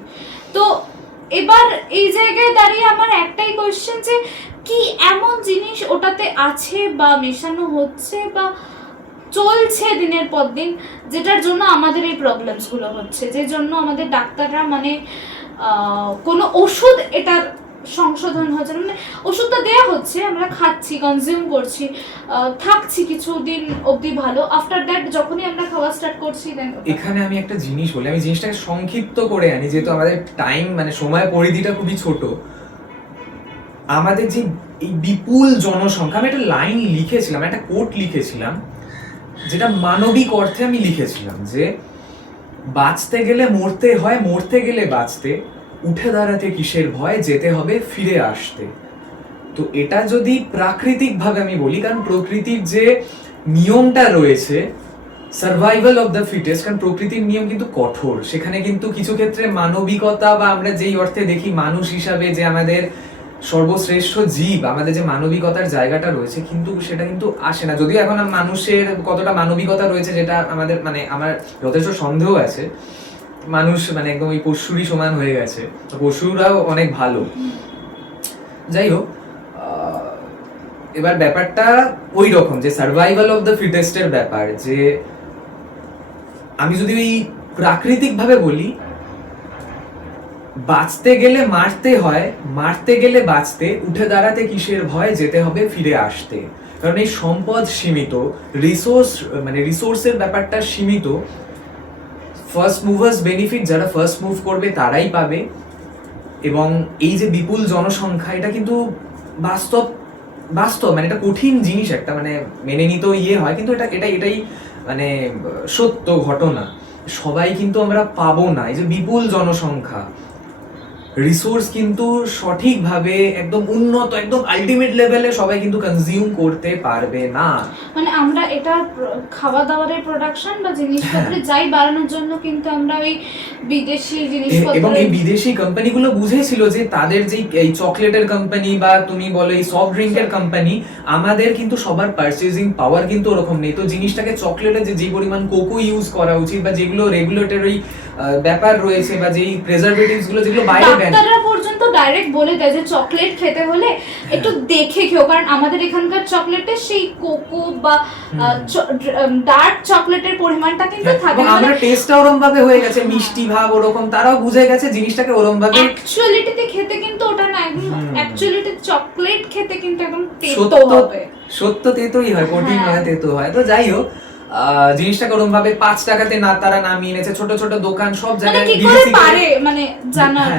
তো এবার এই জায়গায় দাঁড়িয়ে আমার একটাই কোয়েশ্চেন, যে কি এমন জিনিস ওটাতে আছে বা মেশানো হচ্ছে বা চলছে দিনের পর দিন, যেটার জন্য আমাদের এই প্রবলেমসগুলো হচ্ছে, যে জন্য আমাদের ডাক্তাররা মানে কোনো ওষুধ এটার সংশোধন হচ্ছে, মানে ওষুধটা দেয়া হচ্ছে, আমরা খাচ্ছি, কনজিউম করছি, থাকছি কিছুদিন অবধি ভালো, আফটার দ্যাট যখনই আমরা খাওয়া স্টার্ট করছি দেন। এখানে আমি একটা জিনিস বলি, আমি জিনিসটাকে সংক্ষিপ্ত করে আনি, যেহেতু আমাদের টাইম মানে সময় পরিধিটা খুবই ছোট। আমাদের যে এই বিপুল জনসংখ্যা, আমি একটা লাইন লিখেছিলাম, একটা কোট লিখেছিলাম, যেটা মানবিক অর্থে আমি লিখেছিলাম, যে বাঁচতে গেলে মরতে হয়, মরতে গেলে বাঁচতে, উঠে দাঁড়াতে কিসের ভয়, যেতে হবে ফিরে আসতে। তো এটা যদি প্রাকৃতিক ভাবে আমি বলি, কারণ প্রকৃতির যে নিয়মটা রয়েছে, সার্ভাইভাল অফ দ্য ফিটেস্ট, কারণ প্রকৃতির নিয়ম কিন্তু কঠোর, সেখানে কিন্তু কিছু ক্ষেত্রে মানবিকতা, বা আমরা যেই অর্থে দেখি মানুষ হিসাবে যে আমাদের সর্বশ্রেষ্ঠ জীব, আমাদের যে মানবিকতার জায়গাটা রয়েছে, কিন্তু সেটা কিন্তু আসে না। যদিও এখন মানুষের কতটা মানবিকতা রয়েছে, যেটা আমাদের মানে আমার যথেষ্ট সন্দেহ আছে। মানুষ মানে একদম ওই পশুরই সমান হয়ে গেছে, পশুরাও অনেক ভালো। যাই হোক, এবার ব্যাপারটা ওই রকম, যে সার্ভাইভাল অফ দ্য ফিটেস্টের ব্যাপার, যে আমি যদি ওই প্রাকৃতিক ভাবে বলি, বাঁচতে গেলে মারতে হয়, মারতে গেলে বাঁচতে, উঠে দাঁড়াতে কিসের ভয়, যেতে হবে ফিরে আসতে। কারণ এই সম্পদ সীমিত, রিসোর্সের ব্যাপারটা সীমিত। ফার্স্ট মুভার্স বেনিফিট, যারা ফার্স্ট মুভ করবে তারাই পাবে। এবং এই যে বিপুল জনসংখ্যা, এটা কিন্তু বাস্তব মানে এটা কঠিন জিনিস একটা, মানে মেনে নিতেও হয়, কিন্তু এটাই মানে সত্য ঘটনা। সবাই কিন্তু আমরা পাবো না। এই যে বিপুল জনসংখ্যা, রিসোর্স কিন্তু সঠিকভাবে একদম উন্নত, একদম আলটিমেট লেভেলে সবাই কিন্তু কনজিউম করতে পারবে না। মানে আমরা এটা খাওয়া দাওয়ারের প্রোডাকশন বা জিনিসপত্রে যাই বাড়ানোর জন্য কিন্তু আমরা ওই বিদেশি জিনিসপত্র, এবং এই বিদেশি কোম্পানিগুলো বুঝেছিল যে তাদের যে এই চকলেটের কোম্পানি বা তুমি বলো এই সফট ড্রিঙ্কের কোম্পানি, আমাদের কিন্তু সবার পারচেজিং পাওয়ার কিন্তু ওরকম নেই। তো জিনিসটাকে চকলেটের যে পরিমাণ কোকো ইউজ করা উচিত, বা যেগুলো রেগুলেটরি ব্যাপার রয়েছে, বা যেই প্রিজারভেটিভস গুলো যেগুলো বাইরে ডাক্তাররা পর্যন্ত ডাইরেক্ট বলে দেয় যে চকলেট খেতে হলে একটু দেখে খেও, কারণ আমাদের এখানকার চকলেটে সেই কোকো বা ডার্ক চকলেটের পরিমাণটা কিন্তু থাকে না। আমরা টেস্টটা ওরকম ভাবে হয়ে গেছে, মিষ্টি ভাব ওরকম, তারাও বুঝে গেছে জিনিসটাকে ওরকম ভাবে। অ্যাকচুয়ালিটিতে খেতে কিন্তু ওটা না, একদম অ্যাকচুয়ালিতে চকলেট খেতে কিন্তু একদম তেতো হবে, সত্য তেতোই হয়, কঠিন নয়, তেতো হয়। তো যাই হোক, জিনিসটাকে ওরকম ভাবে 5 টাকাতে না তারা নামিয়ে এনেছে, ছোট ছোট দোকান সব জায়গায়,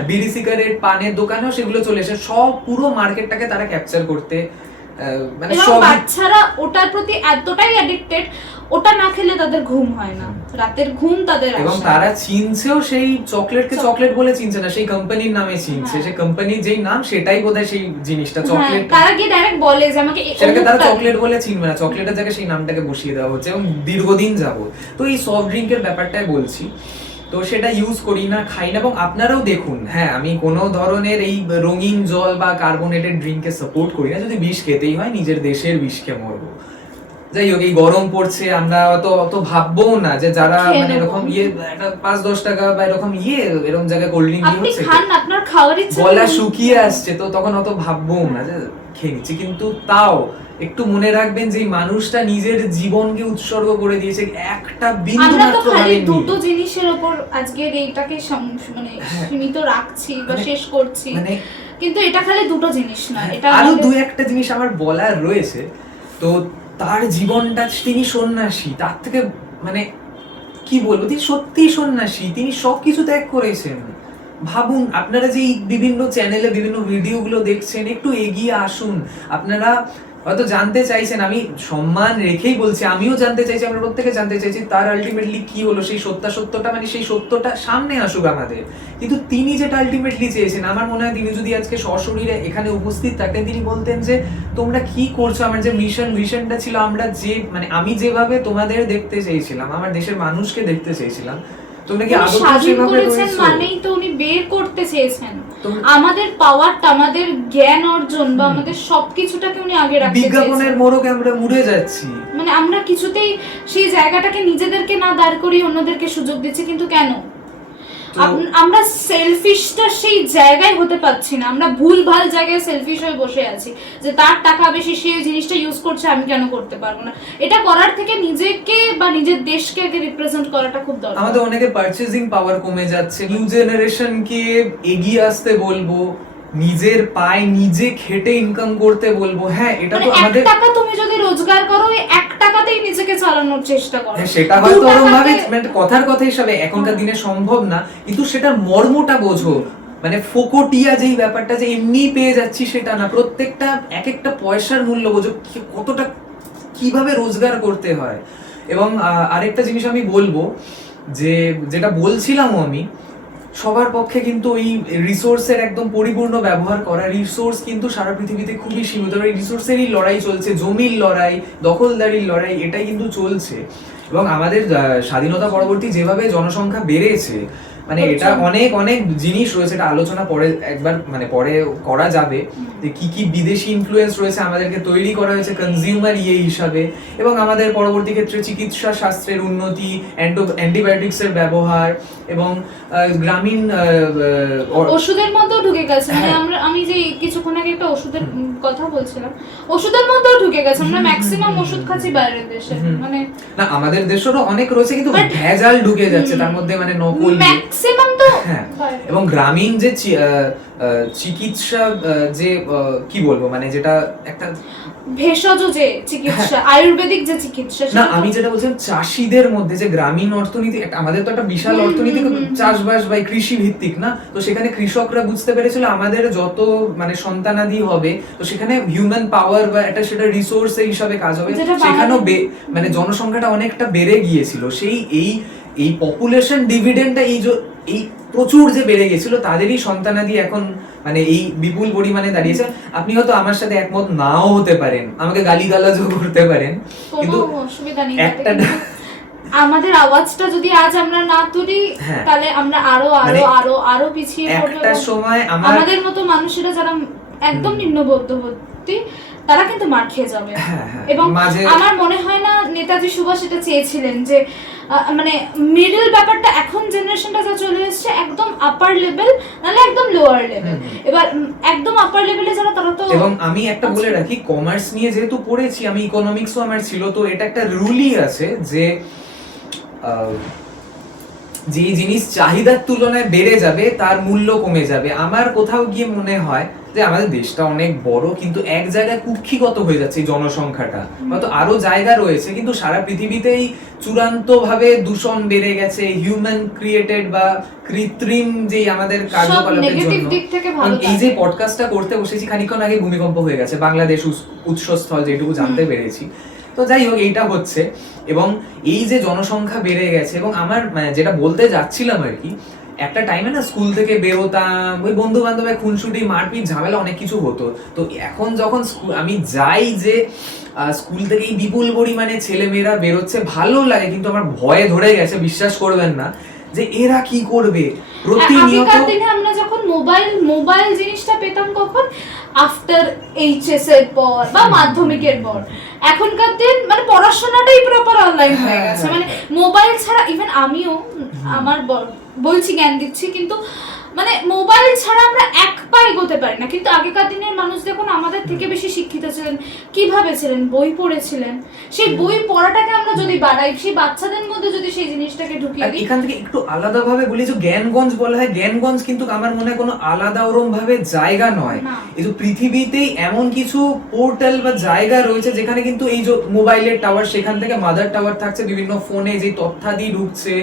বিড়ি সিগারেট পানের দোকানও সেগুলো চলে এসে সব পুরো মার্কেটটাকে তারা ক্যাপচার করতে মানে এবং সব বাচ্চারা ওটার প্রতি এতটাই অ্যাডিক্টেড, ওটা না খেলে তাদের ঘুম হয় না, রাতের ঘুম তাদের আসে এবং না। তারা চিনছেও সেই চকলেটকে চকলেট বলে চিনছে না, সেই কোম্পানির নামে চিনছে, হ্যাঁ। সেই কোম্পানির যেই নাম সেটাই বোধহয় সেই জিনিসটা হ্যাঁ, চকলেট, তারা গিয়ে ডাইরেক্ট বলে যে আমাকে সেটাকে তারা অমুকটা চকলেট দিন। বলে চিনবে না, চকলেটের জায়গায় সেই নামটাকে বসিয়ে দেওয়া হচ্ছে এবং দীর্ঘদিন যাবত। তো এই সফট ড্রিঙ্কের ব্যাপারটাই বলছি, তো সেটা ইউজ করি না, খাই না। এবং আপনারাও দেখুন, হ্যাঁ আমি কোনো ধরনের এই রঙিন জল বা কার্বোনেটেড ড্রিঙ্ককে সাপোর্ট করি না। যদি বিষ খেতেই হয় নিজের দেশের বিষকে মরবো। যাই হোক, এই গরম পড়ছে, আমরা অত ভাববো না যে যারা খেয়ে মানে নেবো। এরকম একটা 5-10 টাকা বা এরকম এরকম জায়গায় কোল্ড ড্রিঙ্ক আপনি হচ্ছে, খান, আপনার খাওয়ার ইচ্ছে গলা নেই। শুকিয়ে আসছে, তো তখন অত ভাববো না যে খেয়ে নিচ্ছি। কিন্তু তাও একটু মনে রাখবেন যে এই মানুষটা নিজের জীবনকে উৎসর্গ করে দিয়েছে, একটা বিন্দু আমরা তো মাত্র খালি ভাবেননি। দুটো জিনিসের উপর আজকের এইটাকে মানে হ্যাঁ। সীমিত রাখছি বা মানে- শেষ করছি, মানে কিন্তু এটা খালি দুটো জিনিস না, এটা আরো আমাদের- 2-1টা জিনিস আমার বলার রয়েছে। তো তার জীবনটা, তিনি সন্ন্যাসী, তার থেকে মানে কি বলবো, তিনি সত্যিই সন্ন্যাসী, তিনি সবকিছু ত্যাগ করেছেন। ভাবুন, আপনারা যে এই বিভিন্ন চ্যানেলে বিভিন্ন ভিডিওগুলো দেখছেন, একটু এগিয়ে আসুন। আপনারা হয়তো জানতে চাইছেন, আমি সম্মান রেখেই বলছি, আমিও জানতে চাইছি, আমরা প্রত্যেকে জানতে চাইছি তার আলটিমেটলি কি হলো, সেই সত্যটা মানে সেই সত্যটা সামনে আসুক আমাদের। কিন্তু তিনি যেটা আলটিমেটলি চেয়েছেন, আমার মনে হয় তিনি যদি আজকে সশরীরে এখানে উপস্থিত থাকতেন, তিনি বলতেন যে তোমরা কি করছো, আমার যে ভিশনটা ছিল, আমরা যে মানে আমি যেভাবে তোমাদের দেখতে চেয়েছিলাম, আমার দেশের মানুষকে দেখতে চেয়েছিলাম, তোমরা কি উনি আদৌ স্বাধীন সেভাবে করেছেন রয়েছো? মানেই তো উনি বের করতে চেয়েছেন তোমরা- আমাদের পাওয়ারটা, আমাদের জ্ঞান অর্জন বা আমাদের সবকিছুটাকে উনি আগে রাখতে বিজ্ঞাপনের চেয়েছেন। মোড়কে আমরা মুড়ে যাচ্ছি। মানে আমরা কিছুতেই সেই জায়গাটাকে নিজেদেরকে না দাঁড় করিয়ে অন্যদেরকে সুযোগ দিচ্ছি, কিন্তু কেন? তো- আমরা সেলফিশটা সেই জায়গায় হতে পারছি না, আমরা ভুলভাল জায়গায় সেলফিশ হয়ে বসে আছি যে তার টাকা বেশি, সেই জিনিসটা ইউজ করছে, আমি কেন করতে পারবো না। এটা করার থেকে নিজেকে বা নিজের দেশকে আগে রিপ্রেজেন্ট করাটা খুব দরকার। আমাদের অনেকে পারচেজিং পাওয়ার কমে যাচ্ছে। নিউ জেনারেশনকে এগিয়ে আসতে বলবো, নিজের পায়ে নিজে খেটে ইনকাম করতে বলবো। হ্যাঁ, এটা মানে তো আমাদের, 1 টাকা তুমি যদি রোজগার করো, ওই 1 টাকাতেই নিজেকে চালানোর চেষ্টা করো। হ্যাঁ সেটা হয়তো 2 ওরকম ভাবে টাকাতে- মানে কথার কথা হিসাবে এখনকার দিনে সম্ভব না, কিন্তু সেটার মর্মটা বোঝো। মানে ফোকটিয়া যেই ব্যাপারটা যে এমনি পেয়ে যাচ্ছি সেটা না, প্রত্যেকটা এক একটা পয়সার মূল্য বোঝো, কতটা কিভাবে রোজগার করতে হয়। এবং আরেকটা জিনিস আমি বলবো, যে যেটা বলছিলামও আমি, সবার পক্ষে কিন্তু এই রিসোর্সের একদম পরিপূর্ণ ব্যবহার করা, রিসোর্স কিন্তু সারা পৃথিবীতে খুবই সীমিত। এই রিসোর্সেরই লড়াই চলছে, জমির লড়াই, দখলদারির লড়াই, এটাই কিন্তু চলছে। এবং আমাদের স্বাধীনতা পরবর্তী যেভাবে জনসংখ্যা বেড়েছে, মানে এটা অনেক অনেক জিনিস রয়েছে, এটা আলোচনা পরে একবার মানে পরে করা যাবে, যে কি কি বিদেশি ইনফ্লুয়েন্স রয়েছে, আমাদেরকে তৈরি করা হয়েছে কনজিউমার হিসাবে। এবং আমাদের পরবর্তী ক্ষেত্রে চিকিৎসা শাস্ত্রের উন্নতি, অ্যান্টিবায়োটিক্সের ব্যবহার, এবং গ্রামীণ ওষুধের মধ্যেও ঢুকে গেছে। মানে হ্যাঁ। আমি যে কিছুক্ষণ আগে একটা ওষুধের কথা বলছিলাম, ওষুধের মধ্যেও ঢুকে গেছে। আমরা ম্যাক্সিমাম ওষুধ খাচ্ছি বাইরের দেশে, মানে না আমাদের দেশেরও অনেক রয়েছে, কিন্তু But- ভেজাল ঢুকে যাচ্ছে তার মধ্যে, মানে নকল। ম্যাক্সিমাম তো হ্যাঁ, বাইরে। এবং গ্রামীণ যে চিকিৎসা, যে কি বলবো, মানে যেটা একটা, ভেষজ যে চিকিৎসা, আয়ুর্বেদিক যে চিকিৎসা, না সেটা তো- আমি যেটা বলছিলাম চাষিদের মধ্যে যে গ্রামীণ অর্থনীতি, আমাদের তো একটা বিশাল অর্থনীতি চাষবাস বা কৃষি ভিত্তিক না, তো সেখানে কৃষকরা বুঝতে পেরেছিল আমাদের যত মানে সন্তানাদি হবে, তো সেখানে হিউম্যান পাওয়ার বা একটা সেটা রিসোর্স হিসাবে কাজ হবে, যেটা সেখানেও বাঙালি- মানে জনসংখ্যাটা অনেকটা বেড়ে গিয়েছিল। সেই এই পপুলেশন ডিভিডেন্ডটা এই প্রচুর যে বেড়ে গেছিল, তাদেরই সন্তানাদি এখন মানে এই বিপুল পরিমাণে দাঁড়িয়েছে। আপনি হয়তো আমার সাথে একমত নাও হতে পারেন, আমাকে গালিগালাজও করতে পারেন, কিন্তু কোনো অসুবিধা নেই। একটা আমাদের আওয়াজটা যদি আজ আমরা না তুলি, হ্যাঁ। তাহলে আমরা আরো আরো মানে আরো আরো পিছিয়ে পড়বো। একটা সময় আমাদের মতো মানুষেরা যারা একদম নিম্ন মধ্যবিত্ত, তারা কিন্তু মার খেয়ে যাবে। হ্যাঁ, হ্যাঁ, এবং মাঝে- আমার মনে হয় না নেতাজি সুভাষ এটা চেয়েছিলেন যে মানে মিডল ব্যাপারটা এখন জেনারেশনটা যা চলে এসেছে, একদম আপার লেভেল নাহলে একদম লোয়ার লেভেল। এবার একদম আপার লেভেলে যারা, তারা তো, এবং আমি একটা বলে রাখি, কমার্স নিয়ে যেহেতু পড়েছি আমি, ইকোনমিক্সও আমার ছিল, তো এটা একটা রুলই আছে যে যে জিনিস চাহিদার তুলনায় বেড়ে যাবে তার মূল্য কমে যাবে। আমার কোথাও গিয়ে মনে হয় যে আমাদের দেশটা অনেক বড়, কিন্তু এক জায়গায় কুক্ষিগত হয়ে যাচ্ছে এই জনসংখ্যাটা। হয়তো আরো জায়গা রয়েছে, কিন্তু সারা পৃথিবীতেই চূড়ান্ত ভাবে দূষণ বেড়ে গেছে, হিউম্যান ক্রিয়েটেড বা কৃত্রিম যে আমাদের কার্যকলাপের নেগেটিভ জন্য। দিক থেকে ভালো এই যে পডকাস্টটা করতে বসেছি, খানিকক্ষণ আগে ভূমিকম্প হয়ে গেছে বাংলাদেশ উৎসস্থল, যেটুকু জানতে পেরেছি। তো যাই হোক, এইটা হচ্ছে। এবং এই যে জনসংখ্যা বেড়ে গেছে, এবং আমার যেটা বলতে যাচ্ছিলাম আর কি, একটা টাইমে না স্কুল থেকে বেরোতাম, ওই বন্ধু বান্ধবের খুনসুটি মারপিট ঝামেলা অনেক কিছু হতো। তো এখন যখন আমি যাই, যে স্কুল থেকে এই বিপুল পরিমাণে ছেলে মেয়েরা বেরোচ্ছে, ভালো লাগে, কিন্তু আমার ভয়ে ধরে গেছে, বিশ্বাস করবেন না, যে এরা কি করবে প্রতিনিয়ত। আগেকার দিনে আমরা যখন মোবাইল জিনিসটা পেতাম কখন, আফটার এইচএস এর পর বা মাধ্যমিকের পর। এখনকার দিন মানে পড়াশোনাটাই প্রপার অনলাইন হয়ে গেছে, মানে মোবাইল ছাড়া ইভেন আমিও আমার বলছি, জ্ঞান দিচ্ছি, কিন্তু মানে মোবাইল ছাড়া আমরা এক পা এগোতে পারি না। কিন্তু আগেকার দিনের মানুষ দেখুন আমাদের থেকে বেশি শিক্ষিত ছিলেন। কিভাবে ছিলেন? বই পড়েছিলেন। সেই বই পড়াটাকে আমরা যদি বাড়াই, সেই বাচ্চাদের মধ্যে যদি সেই জিনিসটাকে ঢুকিয়ে দিই। এখান থেকে একটু আলাদাভাবে বলি, যে জ্ঞানগঞ্জ বলা হয়, জ্ঞানগঞ্জ কিন্তু আমার মনে হয় কোনো আলাদা ওরম ভাবে জায়গা নয়। এই যে পৃথিবীতেই এমন কিছু পোর্টাল বা জায়গা রয়েছে যেখানে কিন্তু এই যে মোবাইলের টাওয়ার, সেখান থেকে মাদার টাওয়ার থাকছে, বিভিন্ন ফোনে যে তথ্যাদি ঢুকছে,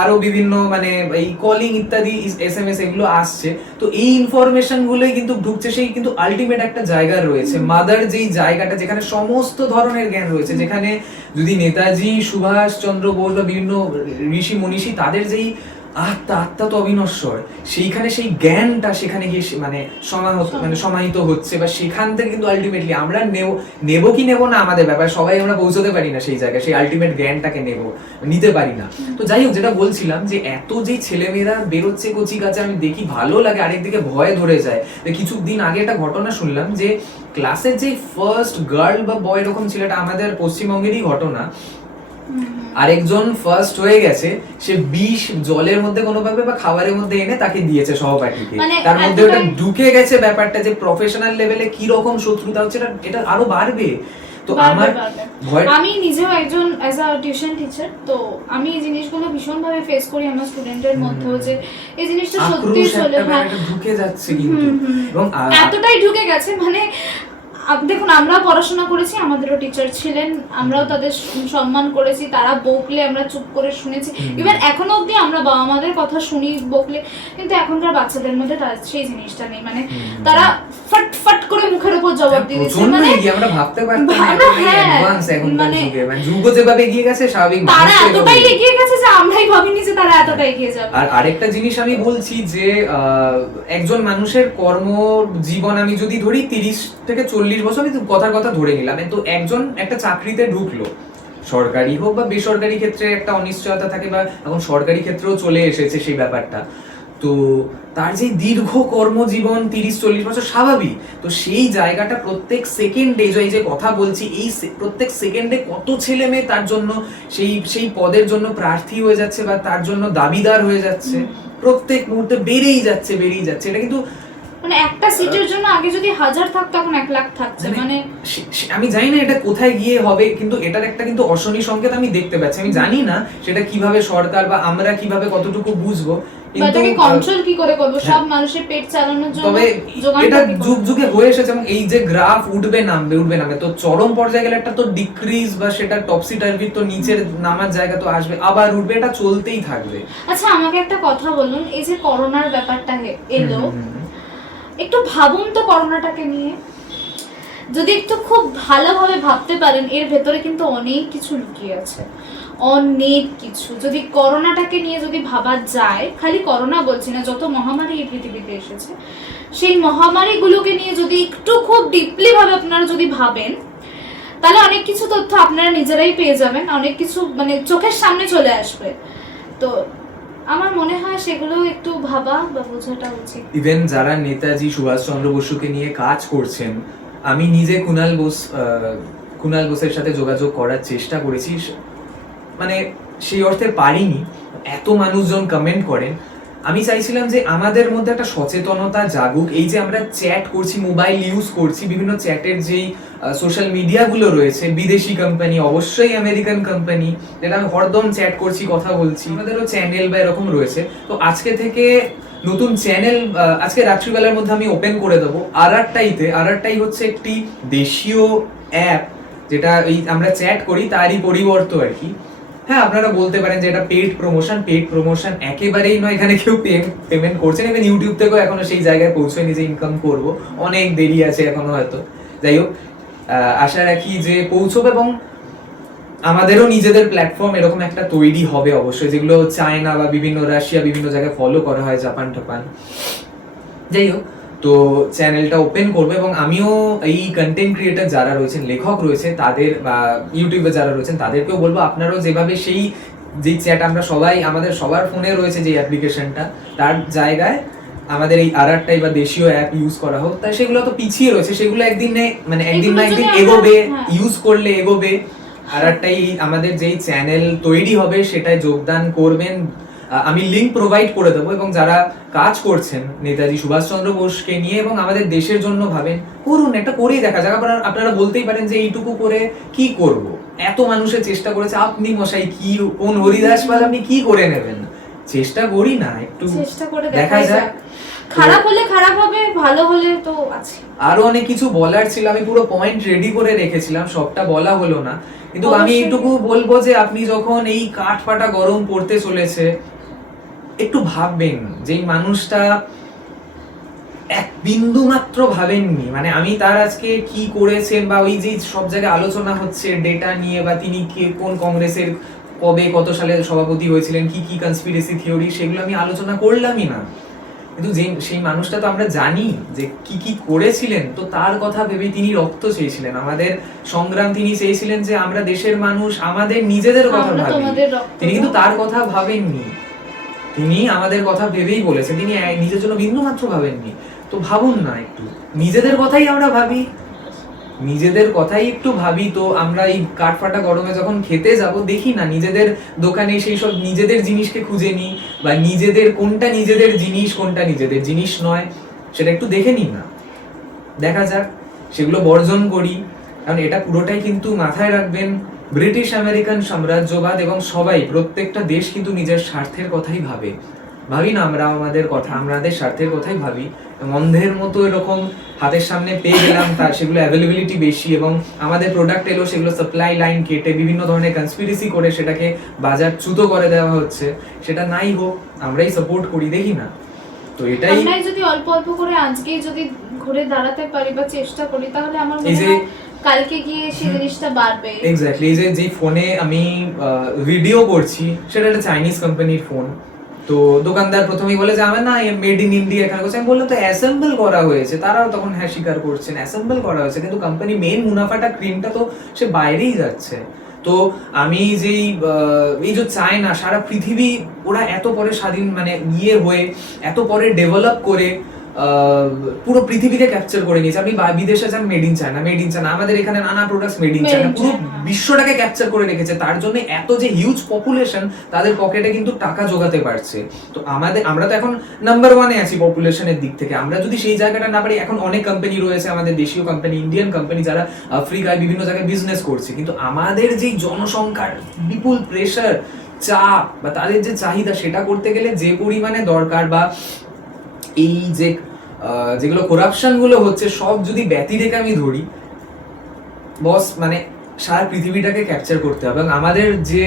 আরো বিভিন্ন মানে এই কলিং ইত্যাদি SMS এগুলো আসছে। তো এই ইনফরমেশন গুলোই কিন্তু ঢুকছে, সেই কিন্তু আলটিমেট একটা জায়গা রয়েছে, মাদার যেই জায়গাটা, যেখানে সমস্ত ধরনের জ্ঞান রয়েছে, যেখানে যদি নেতাজি, সুভাষ চন্দ্র বোস বা বিভিন্ন ঋষি মনীষী, তাদের যেই আত্মা তো অবিনশ্বর, সেইখানে সেই জ্ঞানটা সেখানে গিয়ে মানে সমাহিত হচ্ছে, বা সেখান থেকে কিন্তু আলটিমেটলি আমরা নেব কি নেব না আমাদের ব্যাপার, সবাই আমরা পৌঁছতে পারি না সেই জায়গায়, সেই আলটিমেট জ্ঞানটাকে নিতে পারি না। তো যাই হোক, যেটা বলছিলাম, যে এত যে ছেলেমেয়েরা বেরোচ্ছে কচি কাছে, আমি দেখি ভালো লাগে, আরেকদিকে ভয় ধরে যায়। কিছুদিন আগে একটা ঘটনা শুনলাম, যে ক্লাসের যে ফার্স্ট গার্ল বা বয় এরকম ছেলেটা, আমাদের পশ্চিমবঙ্গেরই ঘটনা, আরেকজন ফার্স্ট হয়ে গেছে, সে বিষ জলের মধ্যে কোনোভাবে বা খাবারের মধ্যে এনে তাকে দিয়েছে সহপাঠীকে। তার মধ্যে ওটা ঢুকে গেছে ব্যাপারটা, যে প্রফেশনাল লেভেলে কি রকম শত্রুতা হচ্ছে, এটা আরো বাড়বে। তো আমার আমি নিজেও একজন অ্যাজ আ টিউশন টিচার, তো আমি এই জিনিসগুলো ভীষণ ভাবে ফেস করি আমার স্টুডেন্টের মধ্যে, যে এই জিনিসটা সত্যি চলে ঢুকে যাচ্ছে, কিন্তু এবং এতটাই ঢুকে গেছে, মানে দেখুন আমরা পড়াশোনা করেছি, আমাদেরও টিচার ছিলেন, আমরাও তাদের সম্মান করেছি, তারা বকলে আমরা চুপ করে শুনেছি, ইভেন এখনো অবধি আমরা বাবা মাদের কথা শুনি বকলে। কিন্তু এখনকার বাচ্চাদের মধ্যে সেই জিনিসটা নেই, মানে তারা ফট করে মুখের উপর জবাব দিয়ে দিচ্ছে, মানে আমরা ভাবতে পারতাম না অ্যাডভান্স এখনকার যুগে, মানে যুগ যেভাবে এগিয়ে গেছে, স্বাভাবিক তারা এতটাই এগিয়ে গেছে যে আমরাই ভাবিনি যে তারা এতটাই এগিয়ে যাবে। আর আরেকটা জিনিস আমি বলছি, যে একজন মানুষের কর্ম জীবন আমি যদি ধরি 30 থেকে 40 বছর, আমি কথার কথা ধরে নিলাম, তো একজন একটা চাকরিতে ঢুকলো, সরকারি হোক বা বেসরকারি ক্ষেত্রে একটা অনিশ্চয়তা থাকে, বা এখন সরকারি ক্ষেত্রেও চলে এসেছে সেই ব্যাপারটা। তো তার যে দীর্ঘ কর্মজীবন 30-40 বছর, স্বাভাবিক। তো সেই জায়গাটা প্রত্যেক সেকেন্ডে, এই যে কথা বলছি, এই প্রত্যেক সেকেন্ডে কত ছেলে মেয়ে তার জন্য সেই পদের জন্য প্রার্থী হয়ে যাচ্ছে, বা তার জন্য দাবিদার হয়ে যাচ্ছে, প্রত্যেক মুহূর্তে বেড়েই যাচ্ছে। এটা কিন্তু মানে একটা সিটের জন্য আগে যদি 1000 থাকতো, এখন 1 লাখ থাকছে, মানে আমি জানি না এটা কোথায় গিয়ে হবে, কিন্তু এটার একটা কিন্তু অশনি সংকেত আমি দেখতে পাচ্ছি। আমি জানি না সেটা কিভাবে সরকার বা আমরা কিভাবে কতটুকু বুঝবো, কিন্তু কন্ট্রোল কি করে করব, সব মানুষের পেট চালানোর জন্য। তবে এটা যুগ যুগে হয়ে এসেছে, এবং এই যে গ্রাফ উঠবে নামবে, তো চরম পর্যায়ে গেলে একটা তো ডিক্রিজ, বা সেটা টপসি টার্ভি, তো নিচের নামার জায়গা তো আসবে, আবার উঠবে, এটা চলতেই থাকবে। আচ্ছা আমাকে একটা কথা বলুন, এই যে করোনার ব্যাপারটা এলো, একটু ভাবুন তো করোনাটাকে নিয়ে, যদি একটু খুব ভালোভাবে ভাবতে পারেন, এর ভেতরে কিন্তু অনেক কিছু লুকিয়ে আছে, অনেক কিছু। যদি করোনাটাকে নিয়ে যদি ভাবা যায়, খালি করোনা বলছি না, যত মহামারী এই পৃথিবীতে এসেছে, সেই মহামারীগুলোকে নিয়ে যদি একটু খুব ডিপলি ভাবে আপনারা যদি ভাবেন, তাহলে অনেক কিছু তথ্য আপনারা নিজেরাই পেয়ে যাবেন, অনেক কিছু মানে চোখের সামনে চলে আসবে। তো আমার মনে হয় সেগুলো একটু ভাবা বা বোঝাটা উচিত। ইভেন যারা নেতাজি সুভাষচন্দ্র বসুকে নিয়ে কাজ করছেন, আমি নিজে কুনাল বোসের সাথে যোগাযোগ করার চেষ্টা করেছি, মানে সেই অর্থে পারিনি, এত মানুষজন কমেন্ট করেন। আমি চাইছিলাম যে আমাদের মধ্যে একটা সচেতনতা জাগুক। এই যে আমরা চ্যাট করছি, মোবাইল ইউজ করছি, বিভিন্ন চ্যাটের যেই সোশ্যাল মিডিয়াগুলো রয়েছে, বিদেশি কোম্পানি, অবশ্যই আমেরিকান কোম্পানি, যেটা আমি হরদম চ্যাট করছি, কথা বলছি, আমাদেরও চ্যানেল বা এরকম রয়েছে। তো আজকে থেকে নতুন চ্যানেল আজকে রাত্রিবেলার মধ্যে আমি ওপেন করে দেবো আরআরটাই হচ্ছে একটি দেশীয় অ্যাপ, যেটা এই আমরা চ্যাট করি তারই পরিবর্ত আর কি। হ্যাঁ, আপনারা বলতে পারেন যে এটা পেড প্রমোশন একেবারেই নয়, এখানে কেউ পেমেন্ট করছে না। ইউটিউব থেকেও এখনো সেই জায়গায় পৌঁছয়নি যে ইনকাম করব, অনেক দেরি আছে এখনো হয়তো। যাই হোক, আশা রাখি যে পৌঁছবে এবং আমাদেরও নিজেদের প্ল্যাটফর্ম এরকম একটা তৈরি হবে অবশ্যই, যেগুলো চায়না বা বিভিন্ন রাশিয়া বিভিন্ন জায়গায় ফলো করা হয়, জাপান টাপান। যাই হোক, তো চ্যানেলটা ওপেন করবো এবং আমিও এই কন্টেন্ট ক্রিয়েটার যারা রয়েছেন, লেখক রয়েছে, তাদের বা ইউটিউবে যারা রয়েছেন তাদেরকেও বলবো আপনারাও যেভাবে সেই যে চ্যাট আমরা সবাই আমাদের সবার ফোনে রয়েছে যে অ্যাপ্লিকেশনটা, তার জায়গায় আমাদের এই আরআরটাই বা দেশীয় অ্যাপ ইউজ করা হোক। তাই সেগুলো তো পিছিয়ে রয়েছে, সেগুলো একদিন না একদিন এগোবে, ইউজ করলে এগোবে। আরআরটাই আমাদের যেই চ্যানেল তৈরি হবে সেটাই যোগদান করবেন, আমি লিংক প্রোভাইড করে দেবো। এবং যারা কাজ করছেন নেতাজি সুভাষচন্দ্র বোসকে নিয়ে এবং আমাদের দেশের জন্য ভাবেন, করুন, একটা করেই দেখা যাক। আপনারা বলতেই পারেন যে এইটুকু করে কি করব, এত মানুষের চেষ্টা করেছে, আপনি মশাই কি কোন হরিদাস পাল আপনি কি করে নেবেন? চেষ্টা করি না, একটু চেষ্টা করে দেখা যাক। খারাপ হলে খারাপ হবে, ভালো হলে তো আছে। আরো অনেক কিছু বলার ছিল, আমি পুরো পয়েন্ট রেডি করে রেখেছিলাম, সবটা বলা হলো না। কিন্তু আমি এইটুকু বলবো যে আপনি যখন এই কাঠ ফাটা গরম পড়তে চলেছে, একটু ভাববেন যে মানুষটা এক বিন্দু মাত্র ভাবেননি, মানে আমি তার আজকে কি করেছেন বা ওই যে সব জায়গায় আলোচনা হচ্ছে ডেটা নিয়ে বা তিনি কোন কংগ্রেসের কবে কত সালে সভাপতি হয়েছিলেন, কি কি কনস্পিরেসি থিওরি, সেগুলো আমি আলোচনা করলামই না। কিন্তু যে সেই মানুষটা তো আমরা জানি যে কি কি করেছিলেন, তো তার কথা ভেবে তিনি রক্ত চেয়েছিলেন, আমাদের সংগ্রাম তিনি চেয়েছিলেন যে আমরা দেশের মানুষ আমাদের নিজেদের কথা ভাবি। তিনি কিন্তু তার কথা ভাবেননি, তিনি আমাদের কথা ভেবেই বলেছেন, তিনি নিজের জন্য বিন্দু মাত্র ভাবেননি। তো ভাবুন না, একটু নিজেদের কথাই আমরা ভাবি, নিজেদের কথাই একটু ভাবি। তো আমরা এই কাঠফাটা গরমে যখন খেতে যাব, দেখি না নিজেদের দোকানে সেই সব নিজেদের জিনিসকে খুঁজে নিই, বা নিজেদের কোনটা নিজেদের জিনিস কোনটা নিজেদের জিনিস নয় সেটা একটু দেখে নিই না, দেখা যাক, সেগুলো বর্জন করি। কারণ এটা পুরোটাই কিন্তু মাথায় রাখবেন, ব্রিটিশ আমেরিকান সাম্রাজ্যবাদ এবং সবাই প্রত্যেকটা দেশ কিন্তু নিজের স্বার্থের কথাই ভাবি না আমরা আমাদের কথা, আমাদের স্বার্থের কথাই ভাবি। অন্ধের মতো এরকম হাতের সামনে পেয়ে গেলাম, তার সেগুলো অ্যাভেলেবিলিটি বেশি এবং আমাদের প্রোডাক্ট এলো, সেগুলো সাপ্লাই লাইন কেটে বিভিন্ন ধরনের কনস্পিরেসি করে সেটাকে বাজারচ্যুত করে দেওয়া হচ্ছে। সেটা নাই হোক, আমরাই সাপোর্ট করি, দেখি না। তো এটাই, আমরাই যদি অল্প অল্প করে আজকে যদি ঘুরে দাঁড়াতে পারি বা চেষ্টা করি, তাহলে আমার মনে হয় কালকে গিয়ে সেই জিনিসটা বাড়বে। এক্স্যাক্টলি, যে ফোনে আমি ভিডিও করছি সেটা একটা চাইনিজ কোম্পানির ফোন। তো দোকানদার প্রথমেই বলে যে আমার না মেড ইন ইন্ডিয়া এখানে করছে। আমি বললাম তো অ্যাসেম্বল করা হয়েছে, তারাও তখন হ্যাঁ স্বীকার করছেন অ্যাসেম্বল করা হয়েছে, কিন্তু কোম্পানি মেন মুনাফাটা ক্রিমটা তো সে বাইরেই যাচ্ছে। তো আমি যেই এই যে চায়না সারা পৃথিবী, ওরা এত পরে স্বাধীন মানে হয়ে এত পরে ডেভেলপ করে পুরো পৃথিবীকে ক্যাপচার করে নিয়েছে। আপনি বিদেশে যান, মেড ইন চায়না, আমাদের এখানে নানা প্রোডাক্টস মেড ইন চায়না, পুরো বিশ্বটাকে ক্যাপচার করে রেখেছে। তার জন্য এত যে হিউজ পপুলেশন, তাদের পকেটে কিন্তু টাকা জোগাতে পারছে। তো আমরা তো এখন নাম্বার 1-এ আছি পপুলেশনের দিক থেকে। আমরা যদি সেই জায়গাটা না পারি, এখন অনেক কোম্পানি রয়েছে আমাদের দেশীয় কোম্পানি, ইন্ডিয়ান কোম্পানি, যারা আফ্রিকায় বিভিন্ন জায়গায় বিজনেস করছে, কিন্তু আমাদের যেই জনসংখ্যার বিপুল প্রেসার, চাপ বা তাদের যে চাহিদা, সেটা করতে গেলে যে পরিমাণে দরকার বা এই যে যেগুলো করাপশন গুলো হচ্ছে, সব যদি ব্যতি রেখে আমি ধরি, বস মানে সারা পৃথিবীটাকে ক্যাপচার করতে হবে। এবং আমাদের যে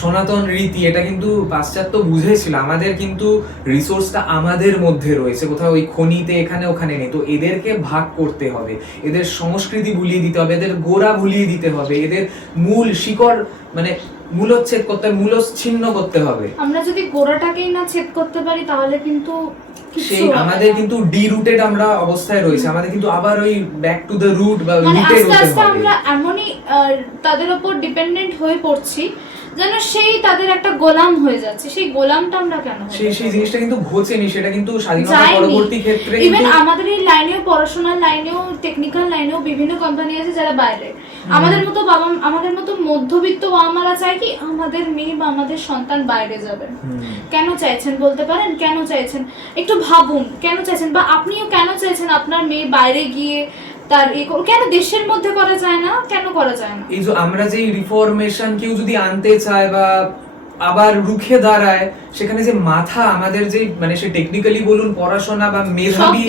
সনাতন রীতি, এটা কিন্তু পাশ্চাত্য বুঝেছিল, আমাদের কিন্তু রিসোর্সটা আমাদের মধ্যে রয়েছে, কোথাও ওই খনিতে এখানে ওখানে নেই। তো এদেরকে ভাগ করতে হবে, এদের সংস্কৃতি ভুলিয়ে দিতে হবে, এদের গোড়া ভুলিয়ে দিতে হবে, এদের মূল শিকড় মানে মূলচ্ছেদ করতে, মূলচ্ছিন্ন করতে হবে। আমরা যদি গোড়াটাকেই না ছেদ করতে পারি, তাহলে কিন্তু সেই আমাদের কিন্তু ডিরুটেড আমরা অবস্থায় রয়েছে, আমাদের কিন্তু আবার ওই ব্যাক টু দ্য রুট বা মানে রুটে আস্তে আস্তে হতে হবে। আমরা এমনই তাদের উপর ডিপেন্ডেন্ট হয়ে পড়ছি যেন সেই তাদের একটা গোলাম হয়ে যাচ্ছে। সেই গোলামটা আমরা কেন সেই জিনিসটা কিন্তু ঘটেনি, সেটা কিন্তু স্বাধীনতা পরবর্তী ক্ষেত্রে ইভেন আমাদের এই লাইনেও, পড়াশোনার লাইনেও, টেকনিক্যাল লাইনেও বিভিন্ন কোম্পানি আছে যারা বাইরে। আমাদের মতো মধ্যবিত্ত বাবা মারা চায় কি আমাদের মেয়ে বা আমাদের সন্তান বাইরে যাবে। কেন চাইছেন বলতে পারেন? কেন চাইছেন একটু ভাবুন, কেন চাইছেন? বা আপনিও কেন চাইছেন আপনার মেয়ে বাইরে গিয়ে তার কেন দেশের মধ্যে করা যায় না? কেন করা যায় না? এই যে আমরা যে রিফরমেশন কেউ যদি আনতে চায় বা আবার রুখে দাঁড়ায়, সেখানে যে মাথা আমাদের যে মানে সে টেকনিক্যালি বলুন পড়াশোনা বা মেধাবী,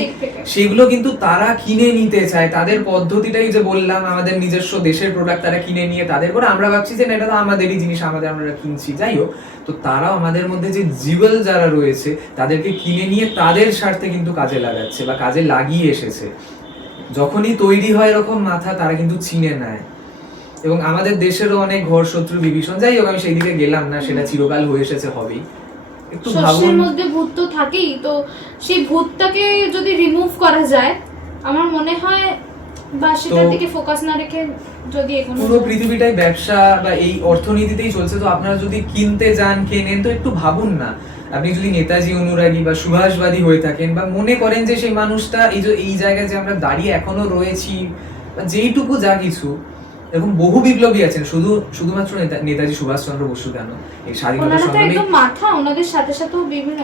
সেগুলো কিন্তু তারা কিনে নিতে চায়। তাদের পদ্ধতিটাই যে বললাম, আমাদের নিজস্ব দেশের প্রোডাক্ট তারা কিনে নিয়ে তাদের করে আমরা ভাবছি যে না এটা তো আমাদেরই জিনিস, আমরা কিনছি। যাই হোক, তো তারাও আমাদের মধ্যে যে জিওয়েল যারা রয়েছে তাদেরকে কিনে নিয়ে তাদের স্বার্থে কিন্তু কাজে লাগাচ্ছে বা কাজে লাগিয়ে এসেছে। যখনই তৈরি হয় এরকম মাথা, তারা কিন্তু চিনে নেয়। এবং আমাদের দেশেরও অনেক ঘর শত্রু বিভীষণ, যাই হোক আমি সেই দিকে গেলাম না, সেটা চিরকাল হয়ে এসেছে, হবেই। একটু ভাবুন, শস্যের মধ্যে ভূত তো থাকেই, তো সেই ভূতটাকে যদি রিমুভ করা যায় আমার মনে হয়, বা সেটার দিকে ফোকাস না রেখে যদি এগোনো পুরো পৃথিবীটাই ব্যবসা বা এই অর্থনীতিতেই চলছে। তো আপনারা যদি কিনতে যান, কেনেন, তো একটু ভাবুন না। আপনি যদি নেতাজি অনুরাগী বা সুভাষবাদী হয়ে থাকেন বা মনে করেন যে সেই মানুষটা এই জায়গায় যে আমরা দাঁড়িয়ে এখনো রয়েছি বা যেইটুকু যা কিছু, এরকম বহু বিপ্লবী আছেন, শুধুমাত্র নেতাজি সুভাষচন্দ্র বসু কেন, এই স্বাধীনতা সংগ্রামী মাথা, ওনাদের সাথে সাথেও বিভিন্ন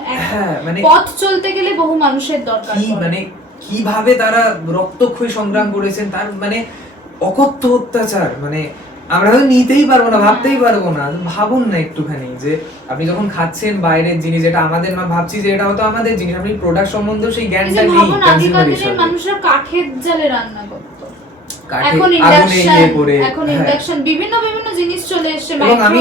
মানে পথ চলতে গেলে বহু মানুষের দরকার কি মানে কিভাবে তারা রক্তক্ষয়ী সংগ্রাম করেছেন, তার মানে অকথ্য অত্যাচার, মানে আমরা হয়তো নিতেই পারবো না, ভাবতেই পারবো না। ভাবুন না একটুখানি যে আপনি যখন খাচ্ছেন বাইরের জিনিস, যেটা আমাদের না, ভাবছি যে এটা হয়তো আমাদের জিনিস, আপনি প্রোডাক্ট সম্বন্ধে সেই জ্ঞানটা নেই। আগেকার দিনের মানুষরা কাঠের জালে রান্না করতো, এখন ইন্ডাকশন বিভিন্ন জিনিস চলে এসেছে। এবং আমি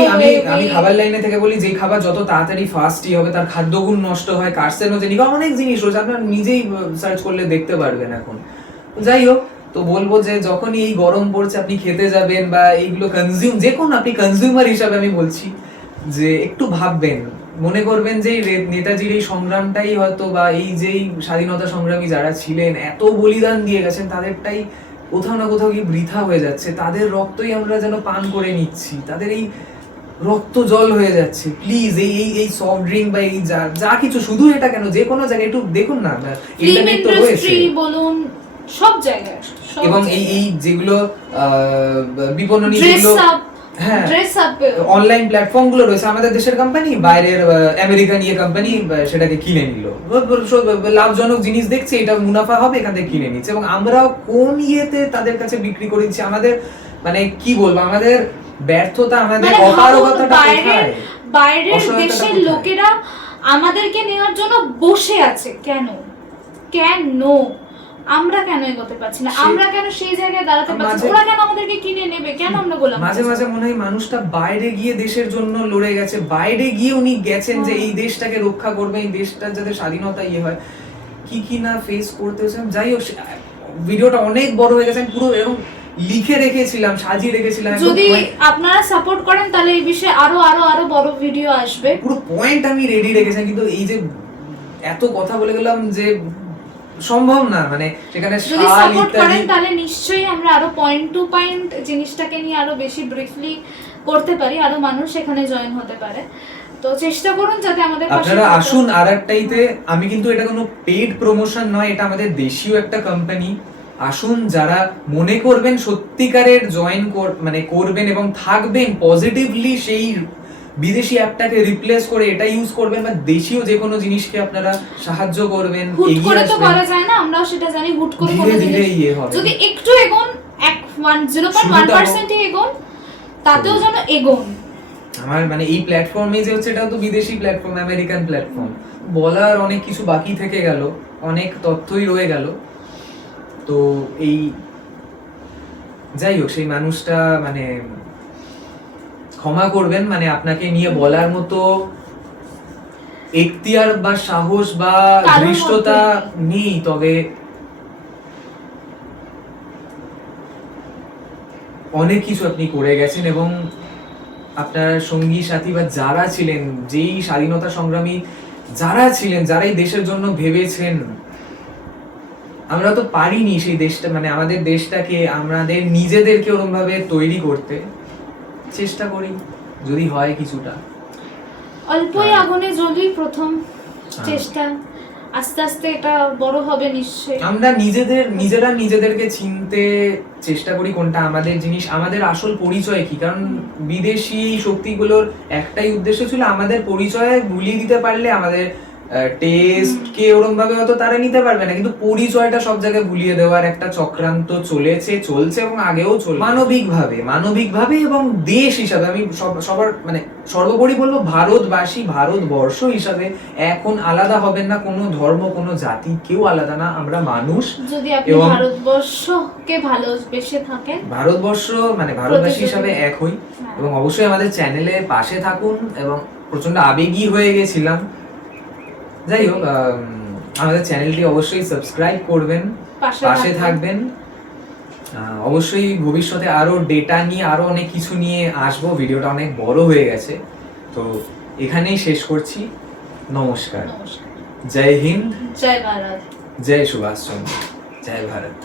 খাবার লাইনে থেকে বলি, যে খাবার যত তাড়াতাড়ি ফাস্টই হবে তার খাদ্যগুণ নষ্ট হয়, কার্সিনোজেনিক অনেক জিনিস রয়েছে, আপনারা নিজেই সার্চ করলে দেখতে পারবেন এখন। যাই হোক, তো বলবো যে যখনই এই গরম পড়ছে আপনি খেতে যাবেন বা এইগুলো যে কোনো আপনি কনজিউমার হিসাবে আমি বলছি যে একটু ভাববেন, মনে করবেন যে নেতাজির এই সংগ্রামটাই হয়তো বা এই যেই স্বাধীনতা সংগ্রামী যারা ছিলেন, এত বলিদান দিয়ে গেছেন, তাদেরটাই কোথাও না কোথাও কি বৃথা হয়ে যাচ্ছে। তাদের রক্তই আমরা যেন পান করে নিচ্ছি, তাদের এই রক্ত জল হয়ে যাচ্ছে। প্লিজ এই সফট ড্রিঙ্ক বা এই যা কিছু, শুধু এটা কেন, যে কোনো জায়গায় একটু দেখুন না, ইন্টারনেট তো রয়েছে, বলুন সব জায়গায়, এবং এই যেগুলো বিপণনী, যেগুলো হ্যাঁ অনলাইন প্ল্যাটফর্ম গুলো রয়েছে, আমাদের দেশের কোম্পানি বাইরের আমেরিকান কোম্পানি সেটাকে কিনে নিল, লাভজনক জিনিস দেখছে, এটা মুনাফা হবে, এখান থেকে কিনে নিচ্ছে, এবং আমরাও কোন তাদের কাছে বিক্রি করেছি। আমাদের মানে কি বলবো, আমাদের ব্যর্থতা, আমাদের অপারগতাটা কোথায়? বাইরের দেশের লোকেরা আমাদেরকে নেওয়ার জন্য বসে আছে, কেন আমরা কেন এগোতে পারছি না? আমরা কেন সেই জায়গায় দাঁড়াতে পারছি? ওরা কেন আমাদেরকে কিনে নেবে? কেন আমরা গোলাম? মাঝে মাঝে মনে হয় মানুষটা বাইরে গিয়ে দেশের জন্য লড়ে গেছে, বাইরে গিয়ে উনি গেছেন যে এই দেশটাকে রক্ষা করবে, এই দেশটা যাতে স্বাধীনতা হয়, কি না ফেস করতে হচ্ছে। যাই হোক, ভিডিওটা অনেক বড় হয়ে গেছে, পুরো এরকম লিখে রেখেছিলাম, সাজিয়ে রেখেছিলাম। যদি আপনারা সাপোর্ট করেন তাহলে এই বিষয়ে আরো বড় ভিডিও আসবে, পুরো পয়েন্ট আমি রেডি রেখেছি, কিন্তু এই যে এত কথা বলে গেলাম যে সম্ভব না, মানে সেখানে যদি সাপোর্ট করেন তাহলে নিশ্চয়ই আমরা আরো পয়েন্ট টু পয়েন্ট জিনিসটাকে নিয়ে আরো বেশি ব্রিফলি করতে পারি, আরো মানুষ এখানে জয়েন হতে পারে। তো চেষ্টা করুন যাতে আমাদের পাশে আপনারা আসুন। আরেকটাইতে আমি কিন্তু এটা কোনো পেইড প্রমোশন নয়, এটা আমাদের দেশীয় একটা কোম্পানি। আসুন, যারা মনে করবেন সত্যিকারের জয়েন মানে করবেন এবং থাকবেন পজিটিভলি, সেই বিদেশি অ্যাপটাকে রিপ্লেস করে এটা ইউজ করবেন, বা দেশীয় যে কোনো জিনিসকে আপনারা সাহায্য করবেন, এগিয়ে আসবেন। তো করা যায় না, আমরাও সেটা জানি, হুট করে কোনো জিনিস যদি একটু এগোন, 0.1% এগোন, তাতেও যেন এগোন। আমার মানে এই প্ল্যাটফর্মে যে হচ্ছে, এটাও তো বিদেশি প্ল্যাটফর্ম, আমেরিকান প্ল্যাটফর্ম, বলার অনেক কিছু বাকি থেকে গেল, অনেক তথ্যই রয়ে গেল। তো এই যাই হোক, সেই মানুষটা মানে ক্ষমা করবেন, মানে আপনাকে নিয়ে বলার মতো এখতিয়ার বা সাহস বা ধৃষ্টতা নেই, তবে অনেক কিছু আপনি করে গেছেন, এবং আপনার সঙ্গী সাথী বা যারা ছিলেন, যেই স্বাধীনতা সংগ্রামী যারা ছিলেন, যারা এই দেশের জন্য ভেবেছেন, আমরা তো পারিনি সেই দেশটা, মানে আমাদের দেশটাকে, আমাদের নিজেদেরকে ওরকম ভাবে তৈরি করতে। চেষ্টা করি, যদি হয় কিছুটা, অল্পই আগুনে জ্বলি প্রথম চেষ্টা, আস্তে আস্তে এটা বড় হবে নিশ্চয়ই। আমরা নিজেরা নিজেদেরকে চিনতে চেষ্টা করি কোনটা আমাদের জিনিস, আমাদের আসল পরিচয় কি। কারণ বিদেশি শক্তিগুলোর একটাই উদ্দেশ্য ছিল আমাদের পরিচয় ভুলিয়ে দিতে পারলে আমাদের টেস্ট কে ওরম ভাবে হয়তো তারা নিতে পারবে না, কিন্তু পরিচয়টা সব জায়গায় ভুলিয়ে দেওয়ার একটা চক্রান্ত চলছে এবং আগেও চলবে মানবিকভাবে এবং দেশ হিসাবে। আমি সবার মানে সর্বোপরি বলবো ভারতবাসী, ভারতবর্ষ হিসাবে এখন আলাদা হবেন না, কোনো ধর্ম কোনো জাতি কেউ আলাদা না, আমরা মানুষ। যদি আপনি এবং ভারতবর্ষকে ভালোবেসে থাকেন, ভারতবর্ষ মানে ভারতবাসী হিসাবে এক হই। হ্যাঁ। এবং অবশ্যই আমাদের চ্যানেলের পাশে থাকুন। এবং প্রচন্ড আবেগী হয়ে গেছিলাম, যাই হোক আমাদের চ্যানেলটি অবশ্যই সাবস্ক্রাইব করবেন, পাশে থাকবেন। অবশ্যই ভবিষ্যতে আরো ডেটা নিয়ে আরো অনেক কিছু নিয়ে আসবো। ভিডিওটা অনেক বড় হয়ে গেছে, তো এখানেই শেষ করছি। নমস্কার। নমস্কার। জয় হিন্দ, জয় ভারত। জয় সুভাষ চন্দ্র, জয় ভারত।